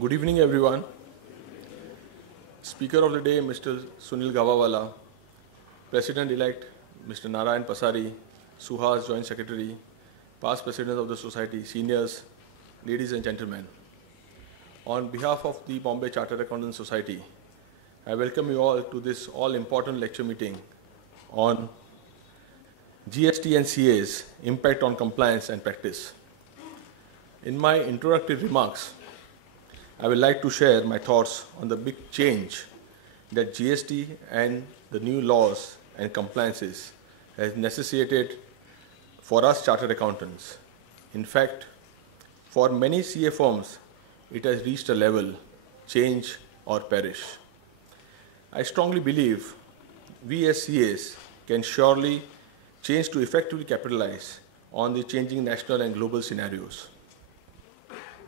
Good evening, everyone. Speaker of the day, Mr. Sunil Gabhawalla, President-elect, Mr. Narayan Pasari, Suhas, Joint Secretary, past President of the Society, seniors, ladies and gentlemen. On behalf of the Bombay Chartered Accountants Society, I welcome you all to this all-important lecture meeting on GST and CAs, impact on compliance and practice. In my introductory remarks, I would like to share my thoughts on the big change that GST and the new laws and compliances has necessitated for us chartered accountants. In fact, for many CA firms, it has reached a level, change or perish. I strongly believe we as CAs can surely change to effectively capitalize on the changing national and global scenarios.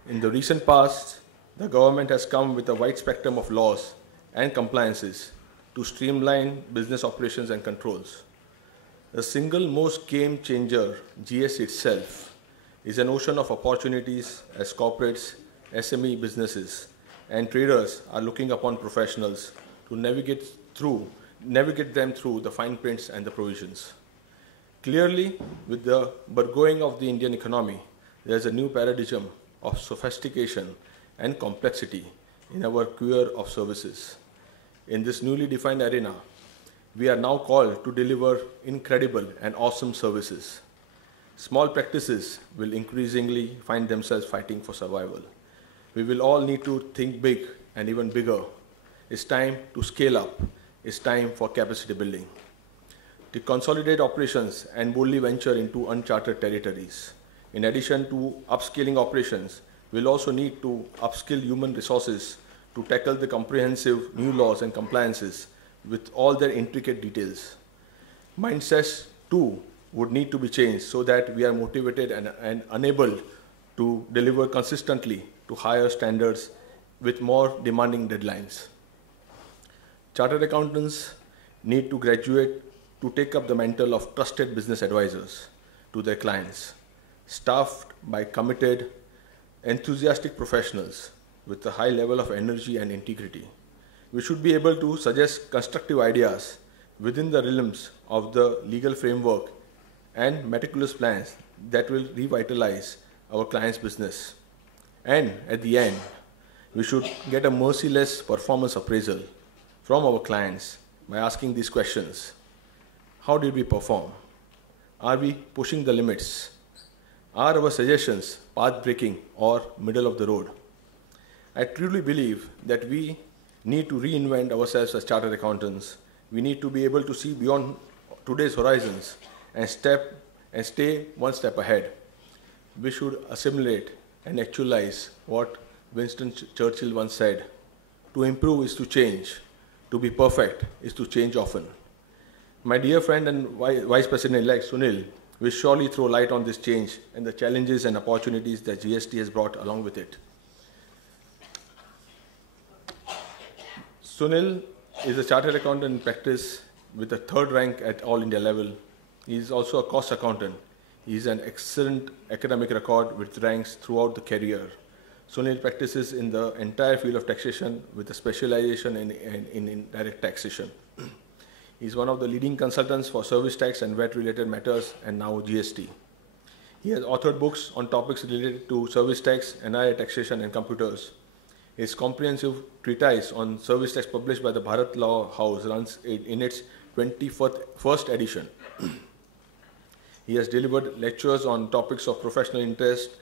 In the recent past, the government has come with a wide spectrum of laws and compliances to streamline business operations and controls. The single most game changer, GST itself, is an ocean of opportunities as corporates, SME businesses, and traders are looking upon professionals to navigate them through the fine prints and the provisions. Clearly, with the burgeoning of the Indian economy, there is a new paradigm of sophistication and complexity in our queue of services. In this newly defined arena, we are now called to deliver incredible and awesome services. Small practices will increasingly find themselves fighting for survival. We will all need to think big and even bigger. It's time to scale up. It's time for capacity building. To consolidate operations and boldly venture into uncharted territories. In addition to upscaling operations, we'll also need to upskill human resources to tackle the comprehensive new laws and compliances with all their intricate details. Mindsets, too, would need to be changed so that we are motivated and enabled to deliver consistently to higher standards with more demanding deadlines. Chartered accountants need to graduate to take up the mantle of trusted business advisors to their clients, staffed by committed, enthusiastic professionals with a high level of energy and integrity. We should be able to suggest constructive ideas within the realms of the legal framework and meticulous plans that will revitalize our client's business. And at the end, we should get a merciless performance appraisal from our clients by asking these questions. How did we perform? Are we pushing the limits? Are our suggestions path-breaking or middle of the road? I truly believe that we need to reinvent ourselves as chartered accountants. We need to be able to see beyond today's horizons and stay one step ahead. We should assimilate and actualize what Winston Churchill once said. To improve is to change. To be perfect is to change often. My dear friend and Vice President-elect Sunil will surely throw light on this change and the challenges and opportunities that GST has brought along with it. Sunil is a chartered accountant in practice with a third rank at all India level. He is also a cost accountant. He has an excellent academic record with ranks throughout the career. Sunil practices in the entire field of taxation with a specialization in indirect taxation. He is one of the leading consultants for service tax and VAT-related matters and now GST. He has authored books on topics related to service tax, NIA taxation and computers. His comprehensive treatise on service tax published by the Bharat Law House runs in its 21st edition. He has delivered lectures on topics of professional interest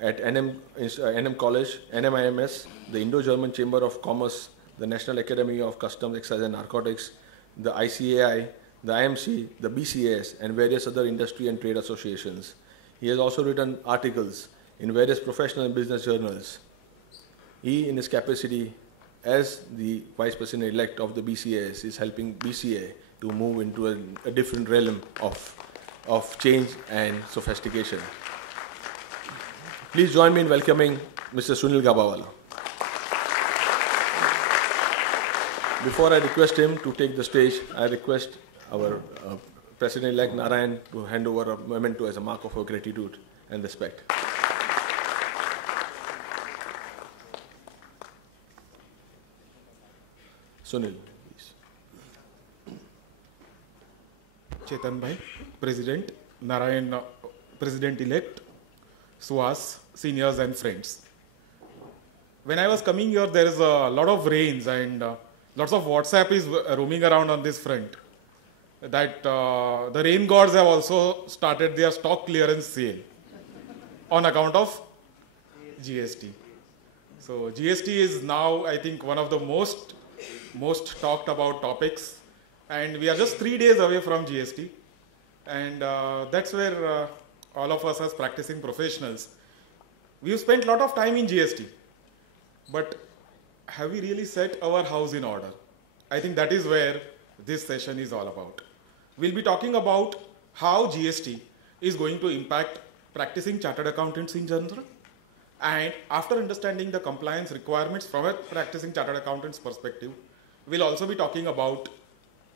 at NM College, NMIMS, the Indo-German Chamber of Commerce, the National Academy of Customs, Excise and Narcotics, the ICAI, the IMC, the BCAs, and various other industry and trade associations. He has also written articles in various professional and business journals. He, in his capacity as the Vice President-elect of the BCAs, is helping BCA to move into a different realm of change and sophistication. Please join me in welcoming Mr. Sunil Gabhawalla. Before I request him to take the stage, I request our President-elect Narayan to hand over a memento as a mark of our gratitude and respect. Sunil, please. Chetan Bhai, President, Narayan, President-elect, Suhas, seniors and friends. When I was coming here, there is a lot of rains and lots of WhatsApp is roaming around on this front. That the rain gods have also started their stock clearance sale on account of GST. So GST is now, I think, one of the most talked about topics, and we are just 3 days away from GST, and that's where all of us as practicing professionals, we've spent a lot of time in GST, but have we really set our house in order? I think that is where this session is all about. We'll be talking about how GST is going to impact practicing chartered accountants in general, and after understanding the compliance requirements from a practicing chartered accountant's perspective, we'll also be talking about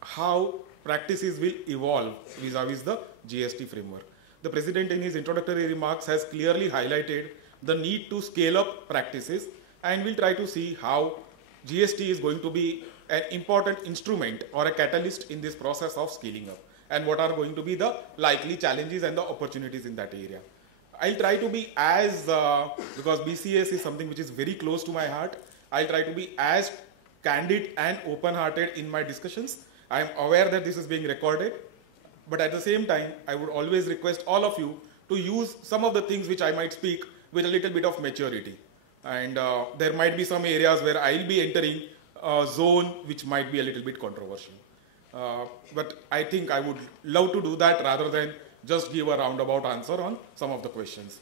how practices will evolve vis-a-vis the GST framework. The President in his introductory remarks has clearly highlighted the need to scale up practices, and we'll try to see how GST is going to be an important instrument or a catalyst in this process of scaling up, and what are going to be the likely challenges and the opportunities in that area. I'll try to be as, because BCS is something which is very close to my heart, I'll try to be as candid and open-hearted in my discussions. I'm aware that this is being recorded, but at the same time, I would always request all of you to use some of the things which I might speak with a little bit of maturity. And there might be some areas where I'll be entering a zone which might be a little bit controversial. But I think I would love to do that rather than just give a roundabout answer on some of the questions.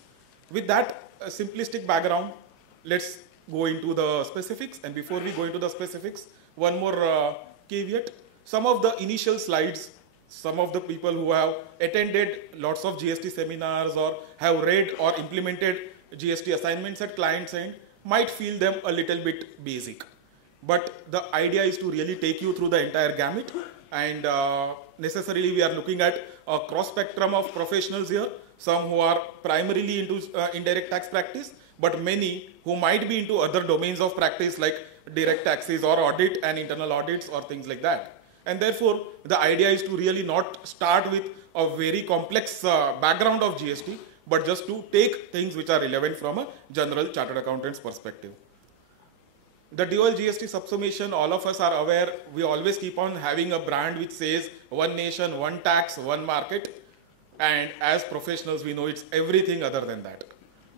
With that simplistic background, let's go into the specifics. And before we go into the specifics, one more caveat. Some of the initial slides, some of the people who have attended lots of GST seminars or have read or implemented GST assignments at client's end might feel them a little bit basic. But the idea is to really take you through the entire gamut, and necessarily we are looking at a cross spectrum of professionals here, some who are primarily into indirect tax practice, but many who might be into other domains of practice like direct taxes or audit and internal audits or things like that. And therefore, the idea is to really not start with a very complex background of GST, but just to take things which are relevant from a general chartered accountant's perspective. The dual GST subsummation, all of us are aware, we always keep on having a brand which says one nation, one tax, one market. And as professionals, we know it's everything other than that.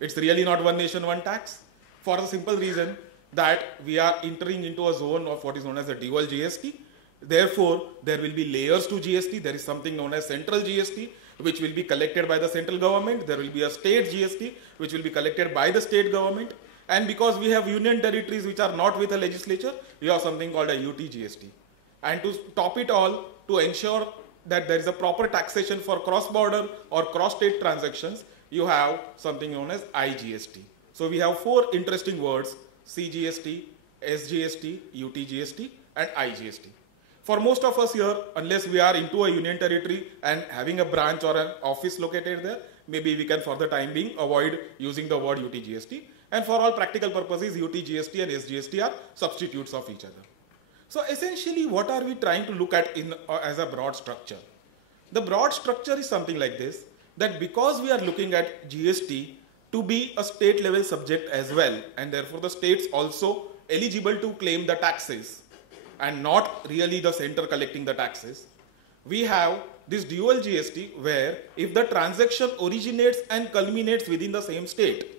It's really not one nation, one tax, for the simple reason that we are entering into a zone of what is known as the dual GST. Therefore, there will be layers to GST. There is something known as central GST, which will be collected by the central government. There will be a state GST, which will be collected by the state government. And because we have union territories which are not with a legislature, we have something called a UT GST. And to top it all, to ensure that there is a proper taxation for cross-border or cross-state transactions, you have something known as IGST. So we have 4 interesting words: CGST, SGST, UTGST, and IGST. For most of us here, unless we are into a union territory and having a branch or an office located there, maybe we can for the time being avoid using the word UTGST. And for all practical purposes, UTGST and SGST are substitutes of each other. So essentially, what are we trying to look at in as a broad structure? The broad structure is something like this, that because we are looking at GST to be a state level subject as well, and therefore the states also eligible to claim the taxes and not really the center collecting the taxes, we have this dual GST where if the transaction originates and culminates within the same state,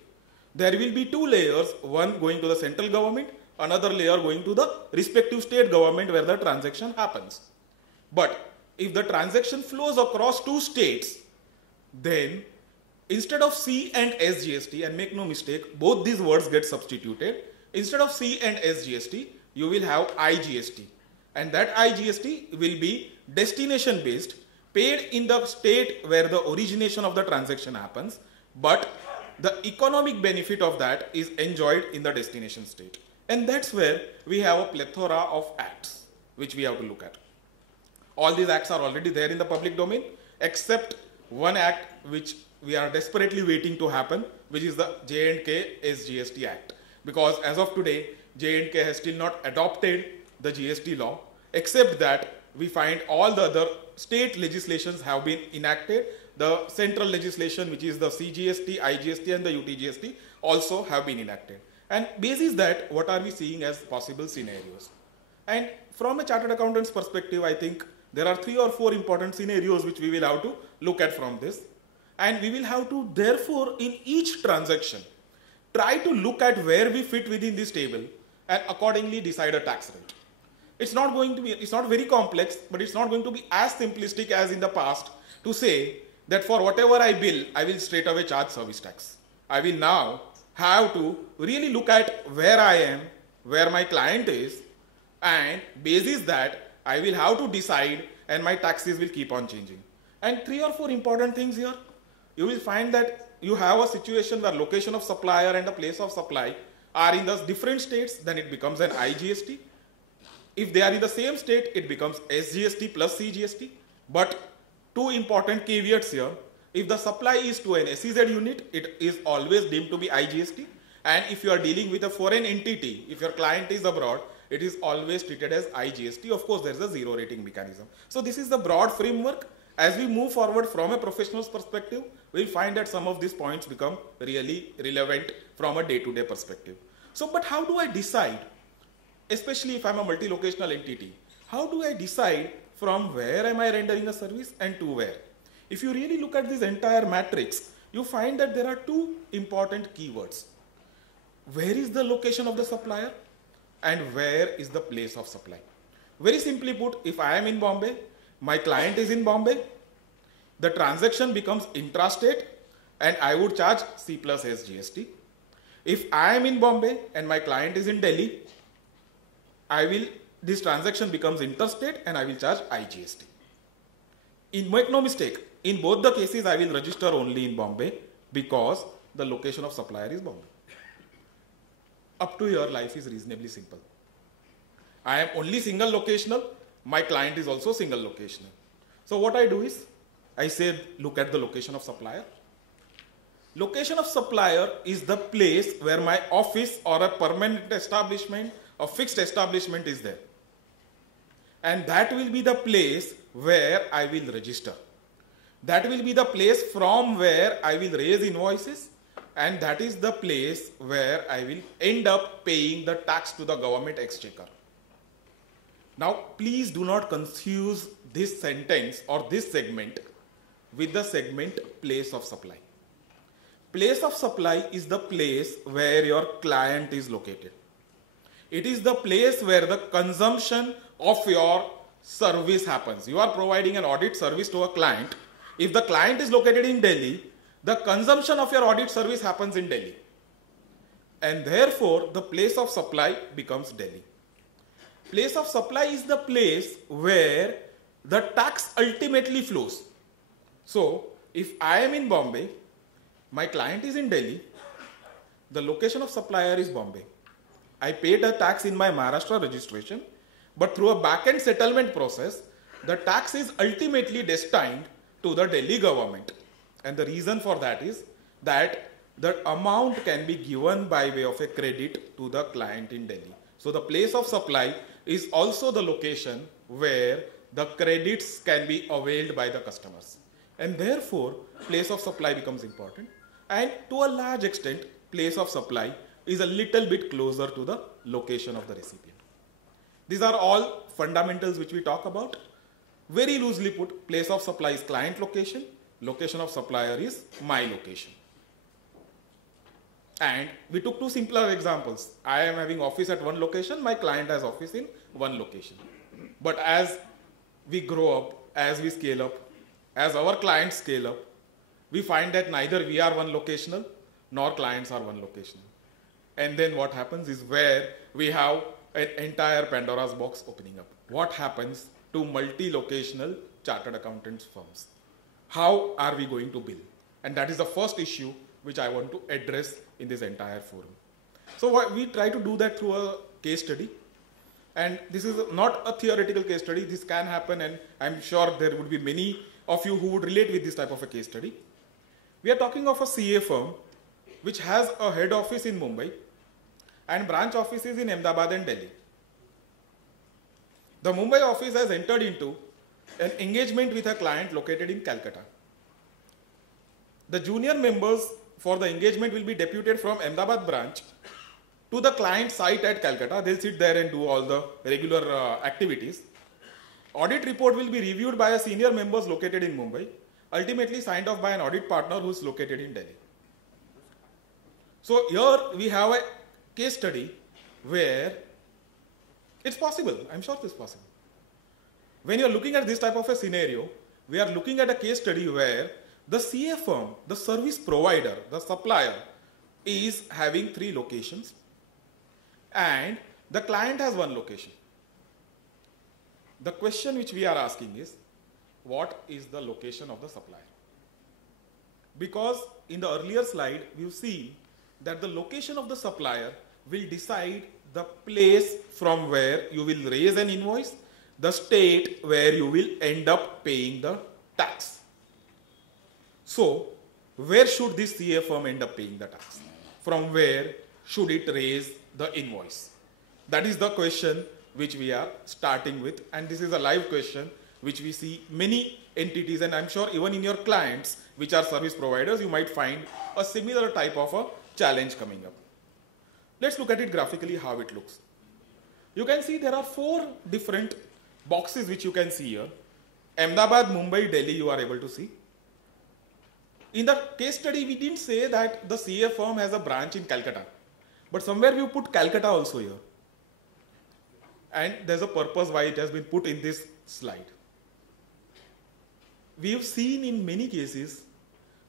there will be 2 layers, one going to the central government, another layer going to the respective state government where the transaction happens. But if the transaction flows across 2 states, then instead of C and SGST, and make no mistake, both these words get substituted, instead of C and SGST, you will have IGST. And that IGST will be destination based, paid in the state where the origination of the transaction happens, but the economic benefit of that is enjoyed in the destination state. And that's where we have a plethora of acts which we have to look at. All these acts are already there in the public domain, except one act which we are desperately waiting to happen, which is the J&K SGST Act. Because as of today, J&K has still not adopted the GST law, except that we find all the other state legislations have been enacted. The central legislation, which is the CGST, IGST and the UTGST, also have been enacted. And basis that, what are we seeing as possible scenarios? And from a chartered accountant's perspective, I think there are 3 or 4 important scenarios which we will have to look at from this. And we will have to, therefore, in each transaction, try to look at where we fit within this table and accordingly decide a tax rate. It's not going to be, it's not very complex, but it's not going to be as simplistic as in the past to say that for whatever I bill, I will straight away charge service tax. I will now have to really look at where I am, where my client is, and basis that I will have to decide, and my taxes will keep on changing. And 3 or 4 important things here. You will find that you have a situation where location of supplier and the place of supply are in the different states, then it becomes an IGST. If they are in the same state, it becomes SGST plus CGST. But 2 important caveats here. If the supply is to an SEZ unit, it is always deemed to be IGST. And if you are dealing with a foreign entity, if your client is abroad, it is always treated as IGST. Of course, there is a 0 rating mechanism. So this is the broad framework. As we move forward from a professional's perspective, we'll find that some of these points become really relevant from a day-to-day perspective. So, but how do I decide? Especially if I'm a multi-locational entity, how do I decide from where am I rendering a service and to where? If you really look at this entire matrix, you find that there are 2 important keywords. Where is the location of the supplier and where is the place of supply? Very simply put, if I am in Bombay, my client is in Bombay, the transaction becomes intrastate and I would charge C plus SGST. If I am in Bombay and my client is in Delhi, this transaction becomes interstate and I will charge IGST. Make no mistake, in both the cases I will register only in Bombay because the location of supplier is Bombay. Up to here, life is reasonably simple. I am only single locational, my client is also single locational. So what I do is, I say look at the location of supplier. Location of supplier is the place where my office or a permanent establishment or fixed establishment is there. And that will be the place where I will register. That will be the place from where I will raise invoices, and that is the place where I will end up paying the tax to the government exchequer. Now, please do not confuse this sentence or this segment with the segment place of supply. Place of supply is the place where your client is located. It is the place where the consumption of your service happens. You are providing an audit service to a client. If the client is located in Delhi, the consumption of your audit service happens in Delhi. And therefore, the place of supply becomes Delhi. Place of supply is the place where the tax ultimately flows. So, if I am in Bombay, my client is in Delhi, the location of supplier is Bombay. I paid a tax in my Maharashtra registration, but through a back-end settlement process, the tax is ultimately destined to the Delhi government. And the reason for that is that the amount can be given by way of a credit to the client in Delhi. So the place of supply is also the location where the credits can be availed by the customers. And therefore, place of supply becomes important. And to a large extent, place of supply is a little bit closer to the location of the recipient. These are all fundamentals which we talk about. Very loosely put, place of supply is client location, location of supplier is my location. And we took 2 simpler examples. I am having office at one location, my client has office in one location. But as we grow up, as we scale up, as our clients scale up, we find that neither we are one locational nor clients are one locational. And then what happens is where we have an entire Pandora's box opening up. What happens to multi-locational chartered accountants firms? How are we going to bill? And that is the first issue which I want to address in this entire forum. So we try to do that through a case study. And this is not a theoretical case study. This can happen, and I'm sure there would be many of you who would relate with this type of a case study. We are talking of a CA firm which has a head office in Mumbai and branch offices in Ahmedabad and Delhi. The Mumbai office has entered into an engagement with a client located in Calcutta. The junior members for the engagement will be deputed from Ahmedabad branch to the client site at Calcutta. They'll sit there and do all the regular activities. Audit report will be reviewed by a senior members located in Mumbai, ultimately signed off by an audit partner who is located in Delhi. So here we have a case study where it's possible. I'm sure it's possible. When you're looking at this type of a scenario, we are looking at a case study where the CA firm, the service provider, the supplier is having 3 locations and the client has 1 location. The question which we are asking is, what is the location of the supplier? Because in the earlier slide, we've seen that the location of the supplier will decide the place from where you will raise an invoice, the state where you will end up paying the tax. So, where should this CA firm end up paying the tax? From where should it raise the invoice? That is the question which we are starting with, and this is a live question which we see many entities, and I'm sure even in your clients which are service providers, you might find a similar type of a challenge coming up. Let's look at it graphically how it looks. You can see there are 4 different boxes which you can see here. Ahmedabad, Mumbai, Delhi you are able to see. In the case study we didn't say that the CA firm has a branch in Calcutta, but somewhere we put Calcutta also here. And there's a purpose why it has been put in this slide. We have seen in many cases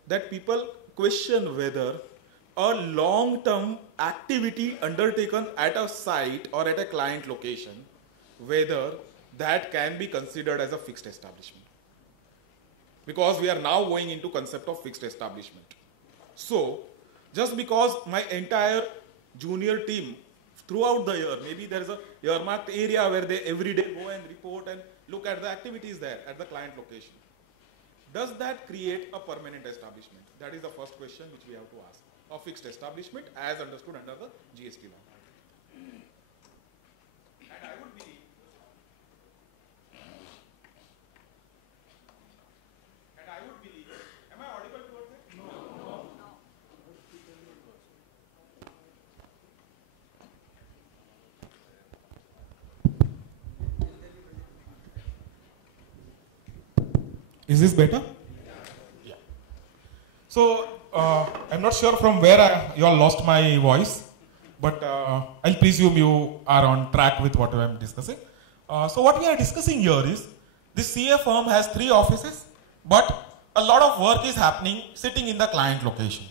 that people question whether a long-term activity undertaken at a site or at a client location, whether that can be considered as a fixed establishment. Because we are now going into concept of fixed establishment. So, just because my entire junior team throughout the year, maybe there is a earmarked area where they every day go and report and look at the activities there at the client location. Does that create a permanent establishment? That is the first question which we have to ask. A fixed establishment as understood under the GST law. And I would believe, am I audible towards it? No. Is this better? Yeah. So, I'm not sure from where you all lost my voice, but I'll presume you are on track with what I'm discussing. So what we are discussing here is, this CA firm has 3 offices, but a lot of work is happening sitting in the client location.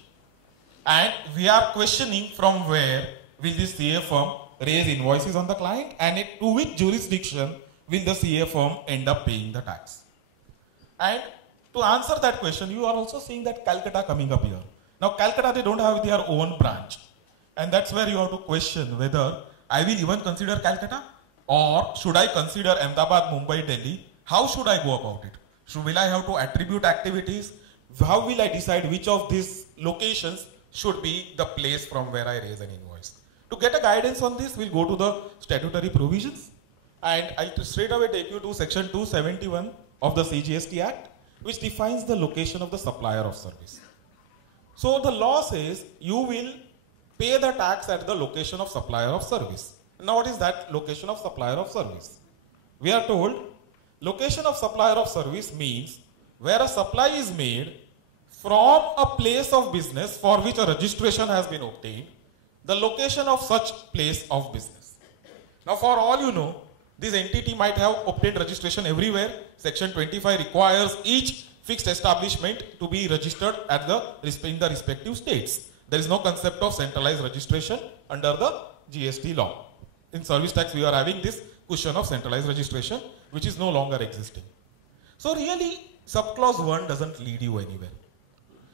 And we are questioning from where will this CA firm raise invoices on the client and to which jurisdiction will the CA firm end up paying the tax. And to answer that question, you are also seeing that Calcutta coming up here. Now Calcutta, they don't have their own branch. And that's where you have to question whether I will even consider Calcutta or should I consider Ahmedabad, Mumbai, Delhi. How should I go about it? Will I have to attribute activities? How will I decide which of these locations should be the place from where I raise an invoice? To get a guidance on this, we'll go to the statutory provisions. And I'll straight away take you to section 271 of the CGST Act, which defines the location of the supplier of service. So the law says you will pay the tax at the location of supplier of service. Now what is that location of supplier of service? We are told location of supplier of service means where a supply is made from a place of business for which a registration has been obtained, the location of such place of business. Now for all you know, this entity might have obtained registration everywhere. Section 25 requires each fixed establishment to be registered at in the respective states. There is no concept of centralized registration under the GST law. In service tax, we are having this cushion of centralized registration, which is no longer existing. So really, subclause 1 doesn't lead you anywhere.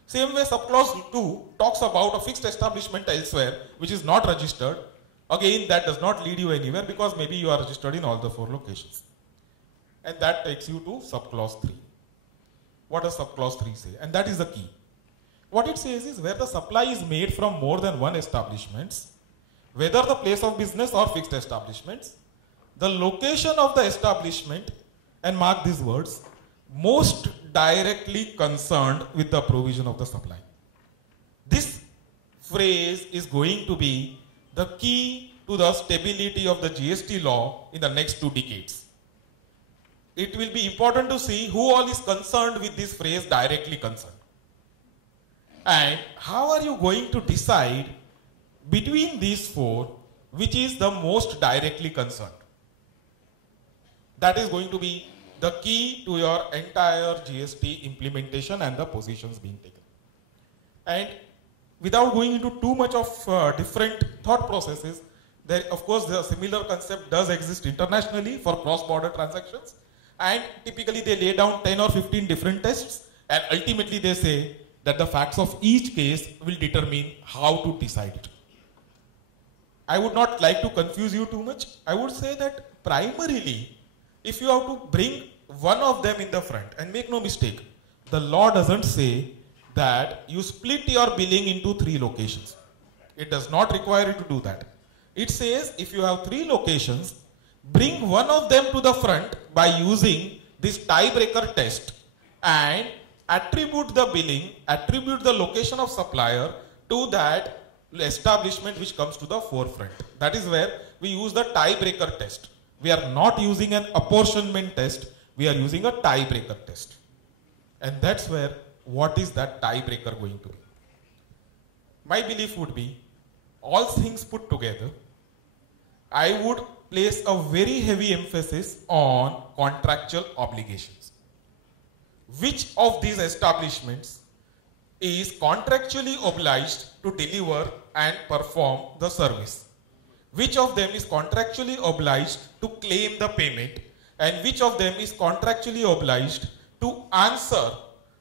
Same way, subclause 2 talks about a fixed establishment elsewhere, which is not registered. Again, that does not lead you anywhere because maybe you are registered in all the 4 locations. And that takes you to subclause 3. What does subclause 3 say? And that is the key. What it says is where the supply is made from more than 1 establishments, whether the place of business or fixed establishments, the location of the establishment, and mark these words, most directly concerned with the provision of the supply. This phrase is going to be the key to the stability of the GST law in the next 2 decades. It will be important to see who all is concerned with this phrase directly concerned. And how are you going to decide between these 4 which is the most directly concerned? That is going to be the key to your entire GST implementation and the positions being taken. And without going into too much of different thought processes, there, of course, the similar concept does exist internationally for cross-border transactions. And typically they lay down 10 or 15 different tests, and ultimately they say that the facts of each case will determine how to decide it. I would not like to confuse you too much. I would say that primarily, if you have to bring one of them in the front, and make no mistake, the law doesn't say that you split your billing into 3 locations. It does not require you to do that. It says if you have 3 locations, bring one of them to the front by using this tiebreaker test and attribute the billing, attribute the location of supplier to that establishment which comes to the forefront. That is where we use the tiebreaker test. We are not using an apportionment test, we are using a tiebreaker test. And that's where, what is that tiebreaker going to be? My belief would be, all things put together, I would place a very heavy emphasis on contractual obligations. Which of these establishments is contractually obliged to deliver and perform the service? Which of them is contractually obliged to claim the payment? And which of them is contractually obliged to answer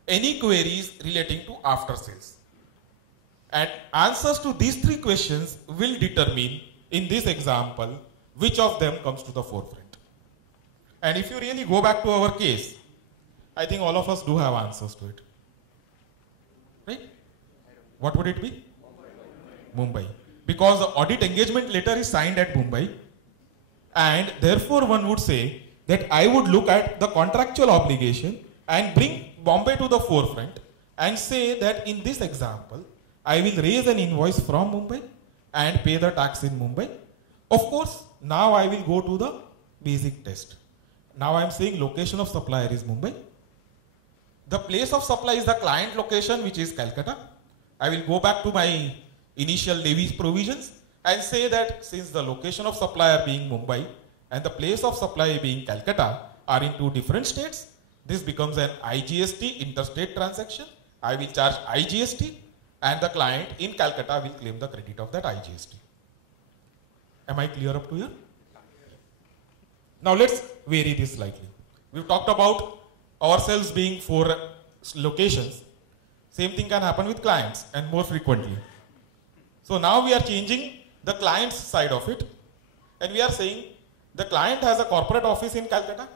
any queries relating to after sales? And answers to these 3 questions will determine, in this example, which of them comes to the forefront. And if you really go back to our case, I think all of us do have answers to it. Right? What would it be? Mumbai. Because the audit engagement letter is signed at Mumbai, and therefore one would say that I would look at the contractual obligation and bring Bombay to the forefront and say that in this example, I will raise an invoice from Mumbai and pay the tax in Mumbai. Of course, now I will go to the basic test. Now I am saying location of supplier is Mumbai. The place of supply is the client location, which is Calcutta. I will go back to my initial levy provisions and say that since the location of supplier being Mumbai and the place of supply being Calcutta are in 2 different states, this becomes an IGST interstate transaction. I will charge IGST and the client in Calcutta will claim the credit of that IGST. Am I clear up to here? Now let's vary this slightly. We've talked about ourselves being 4 locations. Same thing can happen with clients and more frequently. So now we are changing the client's side of it, and we are saying the client has a corporate office in Calcutta,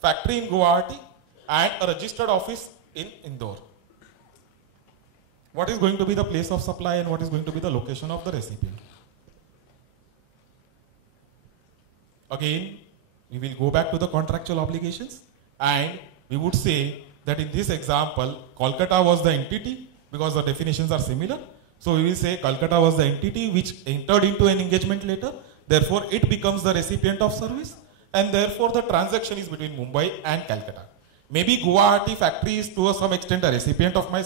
factory in Guwahati, and a registered office in Indore. What is going to be the place of supply and what is going to be the location of the recipient? Again, we will go back to the contractual obligations, and we would say that in this example, Kolkata was the entity because the definitions are similar. So we will say Kolkata was the entity which entered into an engagement letter. Therefore, it becomes the recipient of service, and therefore the transaction is between Mumbai and Calcutta. Maybe Guwahati factory is to some extent a recipient of my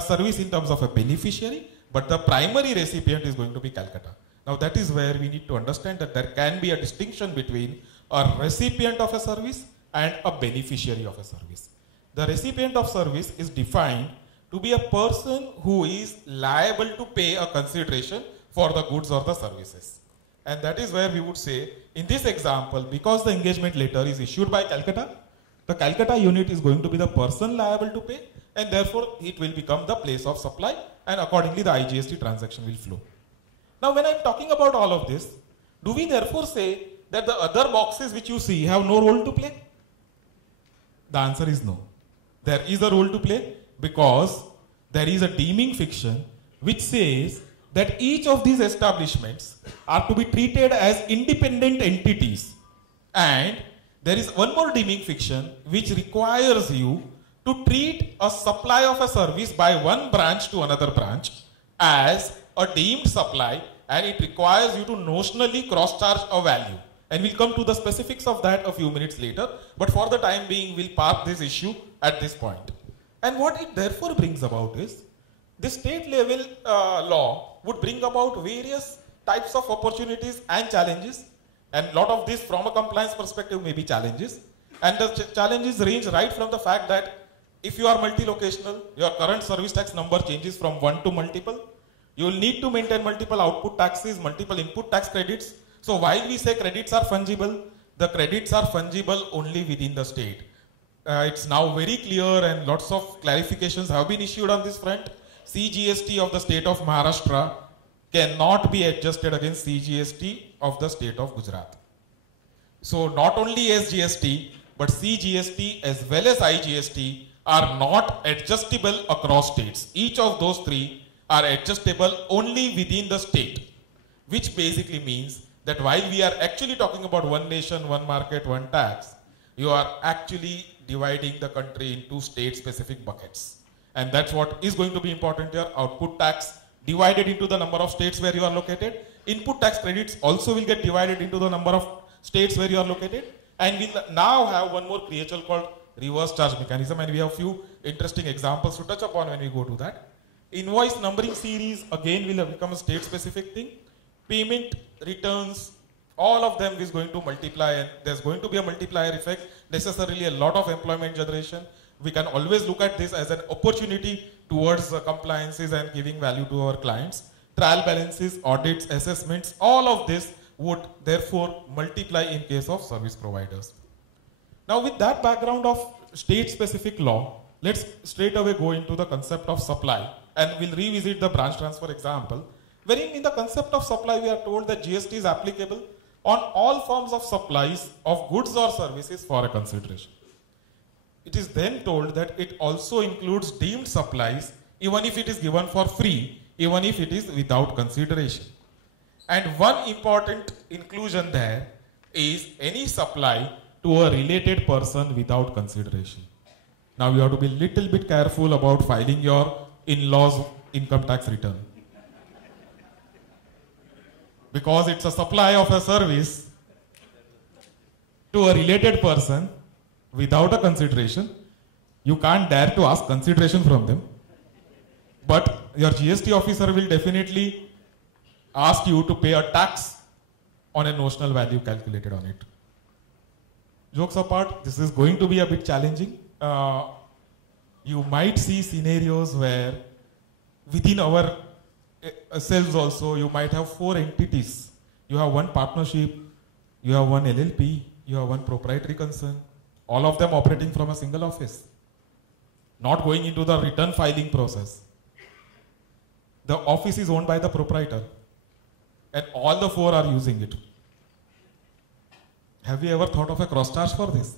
service in terms of a beneficiary, but the primary recipient is going to be Calcutta. Now that is where we need to understand that there can be a distinction between a recipient of a service and a beneficiary of a service. The recipient of service is defined to be a person who is liable to pay a consideration for the goods or the services. And that is where we would say, in this example, because the engagement letter is issued by Calcutta, the Calcutta unit is going to be the person liable to pay, and therefore it will become the place of supply, and accordingly the IGST transaction will flow. Now when I am talking about all of this, do we therefore say that the other boxes which you see have no role to play? The answer is no. There is a role to play, because there is a deeming fiction which says that each of these establishments are to be treated as independent entities And there is one more deeming fiction which requires you to treat a supply of a service by one branch to another branch as a deemed supply, and it requires you to notionally cross-charge a value. And we'll come to the specifics of that a few minutes later, but for the time being, we'll park this issue at this point. And what it therefore brings about is, the state level law would bring about various types of opportunities and challenges, and a lot of this from a compliance perspective may be challenges. And the challenges range right from the fact that if you are multi-locational, your current service tax number changes from one to multiple. You will need to maintain multiple output taxes, multiple input tax credits. So while we say credits are fungible, the credits are fungible only within the state. It's now very clear, and lots of clarifications have been issued on this front. CGST of the state of Maharashtra cannot be adjusted against CGST of the state of Gujarat. So not only SGST, but CGST as well as IGST are not adjustable across states. Each of those three are adjustable only within the state, which basically means that while we are actually talking about one nation, one market, one tax, you are actually dividing the country into state-specific buckets. And that's what is going to be important here. Output tax divided into the number of states where you are located. Input tax credits also will get divided into the number of states where you are located. And we'll now have one more creature called reverse charge mechanism, and we have a few interesting examples to touch upon when we go to that. Invoice numbering series again will become a state-specific thing. Payment returns, all of them is going to multiply, and there's going to be a multiplier effect, necessarily a lot of employment generation. We can always look at this as an opportunity towards compliances and giving value to our clients. Trial balances, audits, assessments, all of this would therefore multiply in case of service providers. Now with that background of state-specific law, let's straight away go into the concept of supply, and we'll revisit the branch transfer example, wherein in the concept of supply we are told that GST is applicable on all forms of supplies of goods or services for a consideration. It is then told that it also includes deemed supplies, even if it is given for free, even if it is without consideration. And one important inclusion there is any supply to a related person without consideration. Now you have to be a little bit careful about filing your in-laws income tax return. Because it's a supply of a service to a related person without a consideration, you can't dare to ask consideration from them. But your GST officer will definitely ask you to pay a tax on a notional value calculated on it. Jokes apart, this is going to be a bit challenging. You might see scenarios where within our selves also, you might have 4 entities. You have one partnership, you have one LLP, you have one proprietary concern, all of them operating from a single office, not going into the return filing process. The office is owned by the proprietor, and all the 4 are using it. Have you ever thought of a cross charge for this?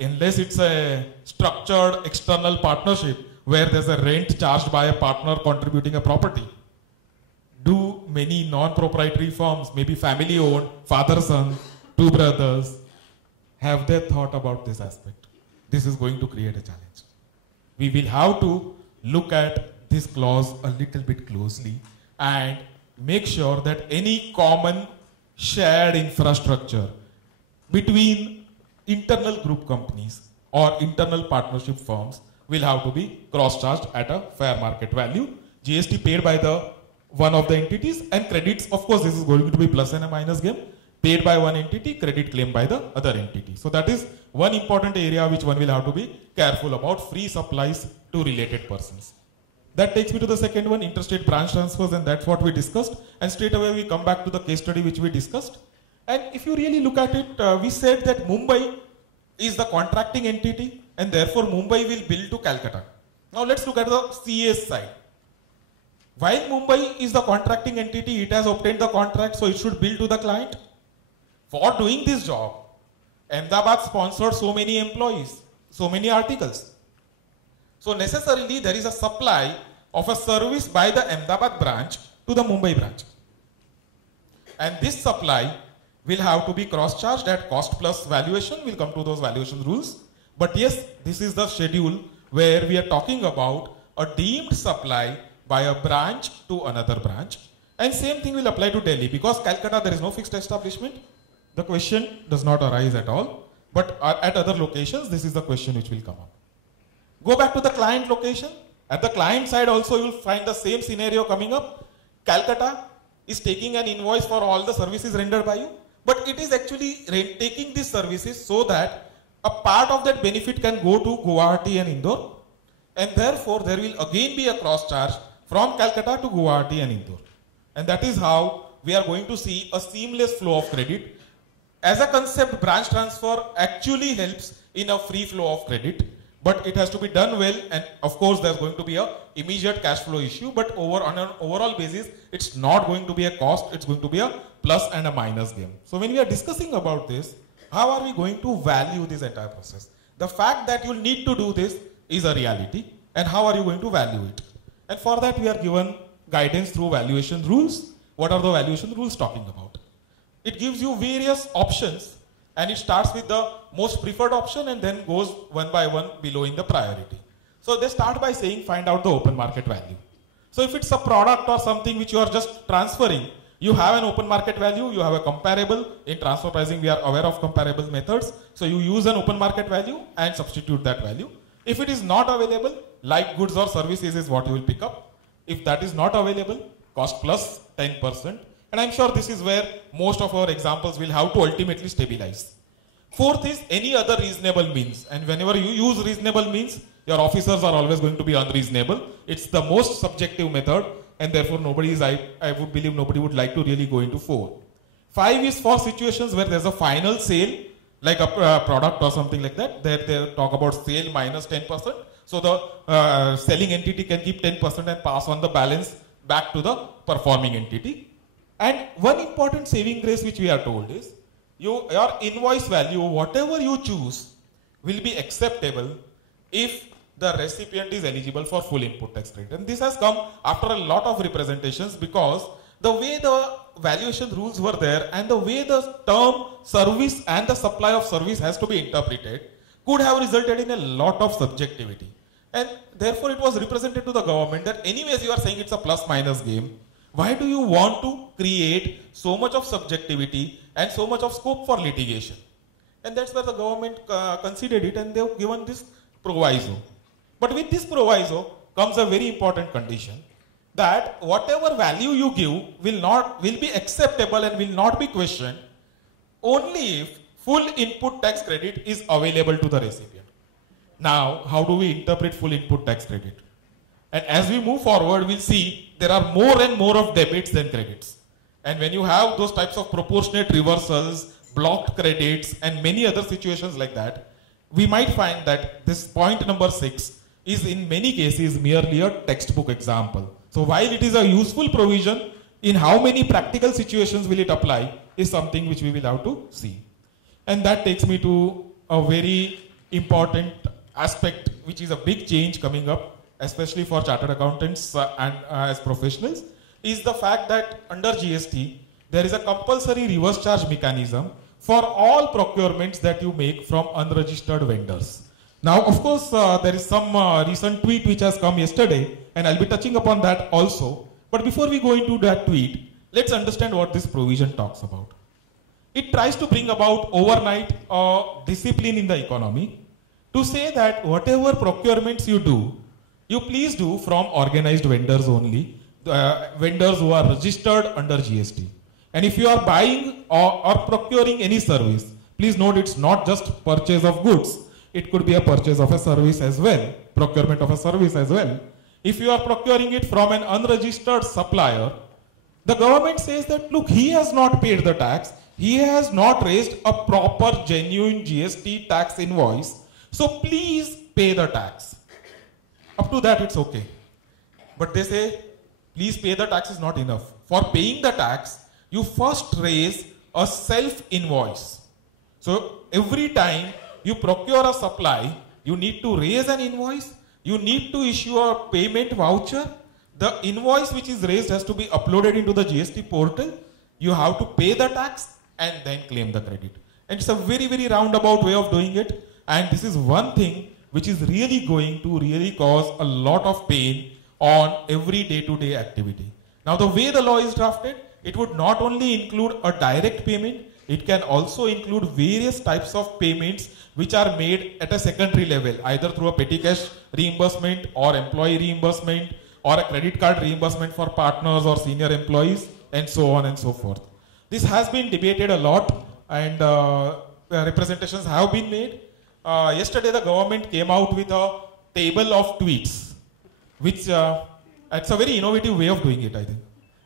Unless it's a structured external partnership where there's a rent charged by a partner contributing a property. Do many non-proprietary firms, maybe family owned, father, son, 2 brothers, have they thought about this aspect? This is going to create a challenge. We will have to look at this clause a little bit closely and make sure that any common shared infrastructure between internal group companies or internal partnership firms will have to be cross-charged at a fair market value. GST paid by the one of the entities, and credits, of course, this is going to be plus and a minus game, paid by one entity, credit claimed by the other entity. So that is one important area which one will have to be careful about, free supplies to related persons. That takes me to the second one, interstate branch transfers, and that's what we discussed. And straight away we come back to the case study which we discussed. And if you really look at it, we said that Mumbai is the contracting entity, and therefore Mumbai will bill to Calcutta. Now let's look at the CA's side. While Mumbai is the contracting entity, it has obtained the contract, so it should bill to the client. For doing this job, Ahmedabad sponsored so many employees, so many articles. So necessarily there is a supply of a service by the Ahmedabad branch to the Mumbai branch. And this supply will have to be cross-charged at cost plus valuation. We'll come to those valuation rules. But yes, this is the schedule where we are talking about a deemed supply by a branch to another branch. And same thing will apply to Delhi. Because Calcutta, there is no fixed establishment. The question does not arise at all. But at other locations, this is the question which will come up. Go back to the client location. At the client side also, you will find the same scenario coming up. Calcutta is taking an invoice for all the services rendered by you. But it is actually taking these services so that a part of that benefit can go to Guwahati and Indore. And therefore, there will again be a cross charge from Calcutta to Guwahati and Indore. And that is how we are going to see a seamless flow of credit. As a concept, branch transfer actually helps in a free flow of credit, but it has to be done well, and of course there's going to be an immediate cash flow issue, but on an overall basis, it's not going to be a cost, it's going to be a plus and a minus game. So when we are discussing about this, how are we going to value this entire process? The fact that you need to do this is a reality, and how are you going to value it? And for that we are given guidance through valuation rules. What are the valuation rules talking about? It gives you various options, and it starts with the most preferred option and then goes one by one below in the priority. So they start by saying find out the open market value. So if it's a product or something which you are just transferring, you have an open market value, you have a comparable. In transfer pricing, we are aware of comparable methods. So you use an open market value and substitute that value. If it is not available, like goods or services is what you will pick up. If that is not available, cost plus 10%. And I'm sure this is where most of our examples will have to ultimately stabilize. Fourth is any other reasonable means. And whenever you use reasonable means, your officers are always going to be unreasonable. It's the most subjective method, and therefore nobody is, I would believe nobody would like to really go into 4. 5 is for situations where there's a final sale, like a product or something like that. They talk about sale minus 10%. So the selling entity can keep 10% and pass on the balance back to the performing entity. And one important saving grace which we are told is, your invoice value, whatever you choose, will be acceptable if the recipient is eligible for full input tax credit. And this has come after a lot of representations, because the way the valuation rules were there and the way the term service and the supply of service has to be interpreted could have resulted in a lot of subjectivity. And therefore it was represented to the government that anyways you are saying it's a plus minus game. Why do you want to create so much of subjectivity and so much of scope for litigation? And that's where the government considered it, and they've given this proviso. But with this proviso comes a very important condition, that whatever value you give will be acceptable and will not be questioned only if full input tax credit is available to the recipient. Now, how do we interpret full input tax credit? And as we move forward, we'll see there are more and more of debits than credits. And when you have those types of proportionate reversals, blocked credits, and many other situations like that, we might find that this point number 6 is in many cases merely a textbook example. So while it is a useful provision, in how many practical situations will it apply is something which we will have to see. And that takes me to a very important aspect, which is a big change coming up, especially for chartered accountants and as professionals, is the fact that under GST, there is a compulsory reverse charge mechanism for all procurements that you make from unregistered vendors. Now, of course, there is some recent tweet which has come yesterday, and I'll be touching upon that also. But before we go into that tweet, let's understand what this provision talks about. It tries to bring about overnight discipline in the economy to say that whatever procurements you do, you please do from organized vendors only, vendors who are registered under GST. And if you are buying or procuring any service, please note it's not just purchase of goods. It could be a purchase of a service as well, procurement of a service as well. If you are procuring it from an unregistered supplier, the government says that, look, he has not paid the tax. He has not raised a proper, genuine GST tax invoice. So please pay the tax. Up to that, it's okay. But they say, please pay the tax is not enough. For paying the tax, you first raise a self-invoice. So every time you procure a supply, you need to raise an invoice, you need to issue a payment voucher. The invoice which is raised has to be uploaded into the GST portal. You have to pay the tax, and then claim the credit. And it's a very, very roundabout way of doing it. And this is one thing which is really going to really cause a lot of pain on every day-to-day activity. Now, the way the law is drafted, it would not only include a direct payment, it can also include various types of payments which are made at a secondary level, either through a petty cash reimbursement or employee reimbursement or a credit card reimbursement for partners or senior employees, and so on and so forth. This has been debated a lot, and representations have been made. Yesterday, the government came out with a table of tweets, which it's a very innovative way of doing it, I think.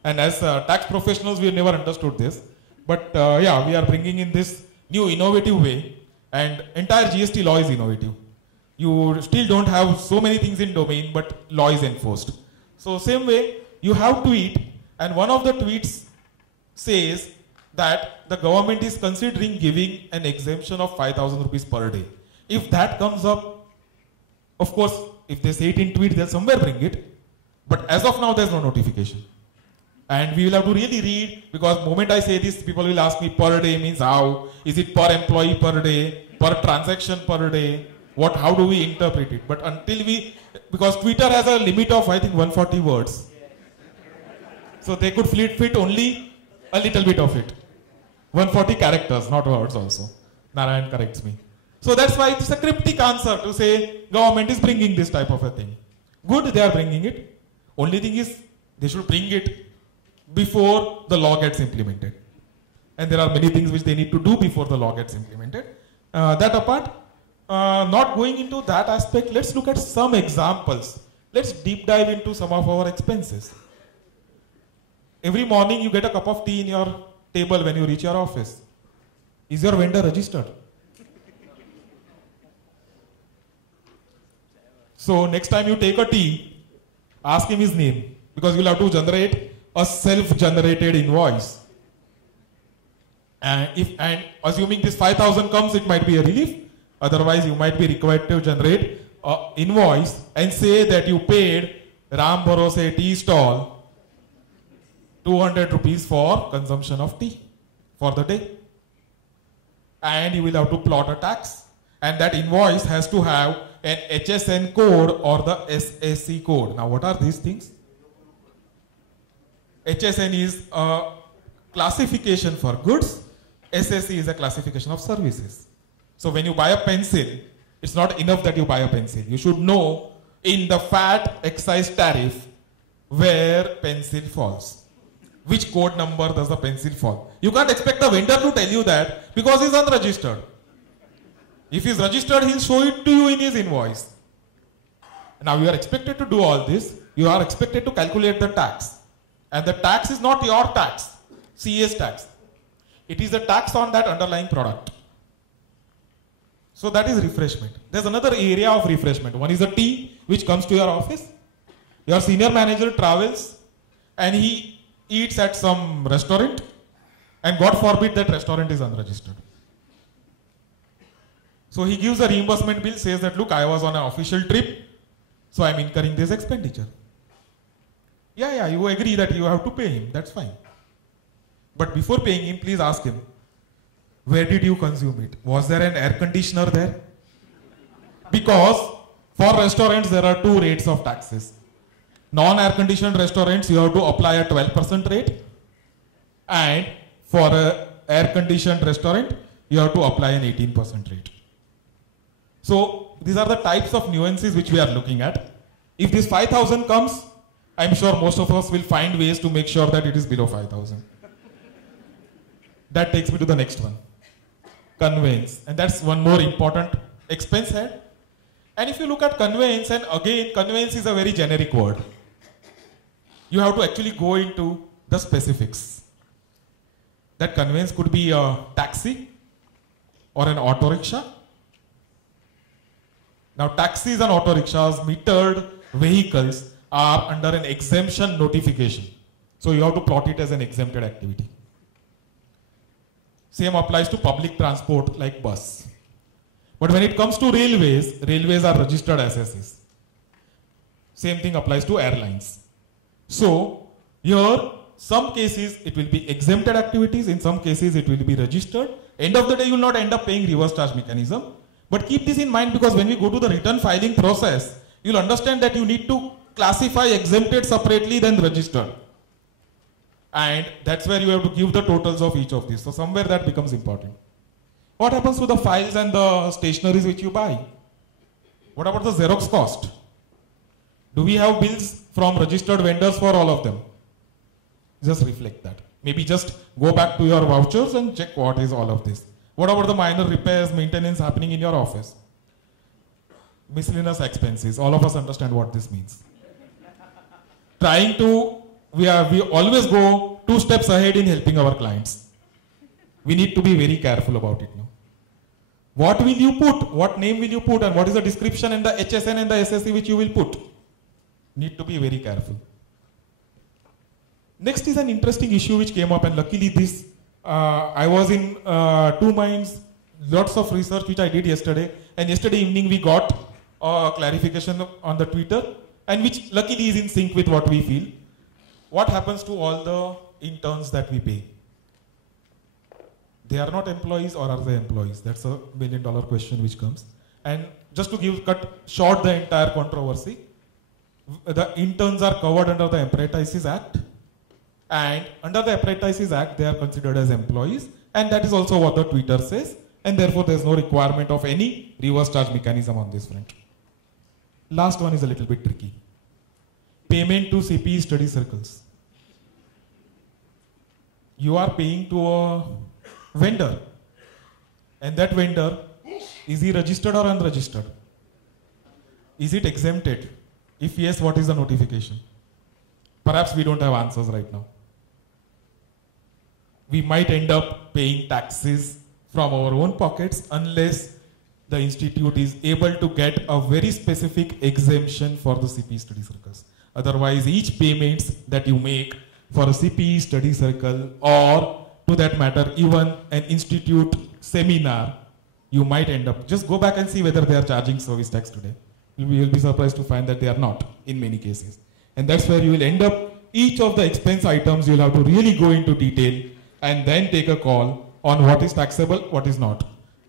And as tax professionals, we never understood this. But yeah, we are bringing in this new innovative way, and entire GST law is innovative. You still don't have so many things in domain, but law is enforced. So same way, you have tweet, and one of the tweets says that the government is considering giving an exemption of 5,000 rupees per day. If that comes up, of course, if they say it in tweet, they'll somewhere bring it. But as of now, there's no notification. And we will have to really read, because the moment I say this, people will ask me per day means how? Is it per employee per day? Per transaction per day? What? How do we interpret it? But until we, because Twitter has a limit of, I think, 140 words. So they could fit only a little bit of it. 140 characters, not words also. Narayan corrects me. So that's why it's a cryptic answer to say government is bringing this type of a thing. Good, they are bringing it. Only thing is, they should bring it before the law gets implemented. And there are many things which they need to do before the law gets implemented. That apart, not going into that aspect, let's look at some examples. Let's deep dive into some of our expenses. Every morning you get a cup of tea in your table when you reach your office. Is your vendor registered? So next time you take a tea, ask him his name, because you'll have to generate a self-generated invoice. And assuming this 5,000 comes, it might be a relief. Otherwise, you might be required to generate an invoice and say that you paid Ram Bharose tea stall 200 rupees for consumption of tea for the day. And you will have to plot a tax. And that invoice has to have an HSN code or the SSC code. Now, what are these things? HSN is a classification for goods. SSC is a classification of services. So when you buy a pencil, it's not enough that you buy a pencil. You should know in the VAT excise tariff where pencil falls. Which code number does the pencil fall? You can't expect the vendor to tell you that because he's unregistered. If he's registered, he'll show it to you in his invoice. Now you are expected to do all this. You are expected to calculate the tax. And the tax is not your tax, CA's tax. It is the tax on that underlying product. So that is refreshment. There's another area of refreshment. One is the tea which comes to your office. Your senior manager travels and he eats at some restaurant, and God forbid that restaurant is unregistered. So he gives a reimbursement bill, says that, look, I was on an official trip, so I'm incurring this expenditure. Yeah, you agree that you have to pay him, that's fine. But before paying him, please ask him, where did you consume it? Was there an air conditioner there? Because for restaurants, there are two rates of taxes. Non-air conditioned restaurants, you have to apply a 12% rate. And for an air conditioned restaurant, you have to apply an 18% rate. So these are the types of nuances which we are looking at. If this 5,000 comes, I'm sure most of us will find ways to make sure that it is below 5,000. That takes me to the next one. Conveyance. And that's one more important expense head. And if you look at conveyance, and again, conveyance is a very generic word. You have to actually go into the specifics. That conveyance could be a taxi or an auto rickshaw. Now, taxis and auto rickshaws, metered vehicles, are under an exemption notification. So you have to plot it as an exempted activity. Same applies to public transport like bus. But when it comes to railways, railways are registered SSCs. Same thing applies to airlines. So here, some cases it will be exempted activities, in some cases it will be registered. End of the day, you will not end up paying reverse charge mechanism. But keep this in mind, because when we go to the return filing process, you'll understand that you need to classify exempted separately than registered. And that's where you have to give the totals of each of these. So somewhere that becomes important. What happens to the files and the stationeries which you buy? What about the Xerox cost? Do we have bills from registered vendors for all of them? Just reflect that. Maybe just go back to your vouchers and check what is all of this. What about the minor repairs, maintenance happening in your office? Miscellaneous expenses. All of us understand what this means. We always go 2 steps ahead in helping our clients. We need to be very careful about it now. What will you put? What name will you put? And what is the description and the HSN and the SSC which you will put? Need to be very careful. Next is an interesting issue which came up, and luckily this, I was in 2 minds, lots of research which I did yesterday, and yesterday evening we got a clarification on the Twitter, and which luckily is in sync with what we feel. What happens to all the interns that we pay? They are not employees, or are they employees? That's a $1 million question which comes. And just to cut short the entire controversy, the interns are covered under the Apprentices Act, and under the Apprentices Act they are considered as employees, and that is also what the Twitter says, and therefore there is no requirement of any reverse charge mechanism on this front. Last one is a little bit tricky. Payment to CPE study circles. You are paying to a vendor, and that vendor, is he registered or unregistered? Is it exempted? If yes, what is the notification? Perhaps we don't have answers right now. We might end up paying taxes from our own pockets unless the institute is able to get a very specific exemption for the CPE study circles. Otherwise, each payments that you make for a CPE study circle, or to that matter, even an institute seminar, you might end up, just go back and see whether they are charging service tax today. You will be surprised to find that they are not in many cases. And that's where you will end up, each of the expense items, you'll have to really go into detail and then take a call on what is taxable, what is not.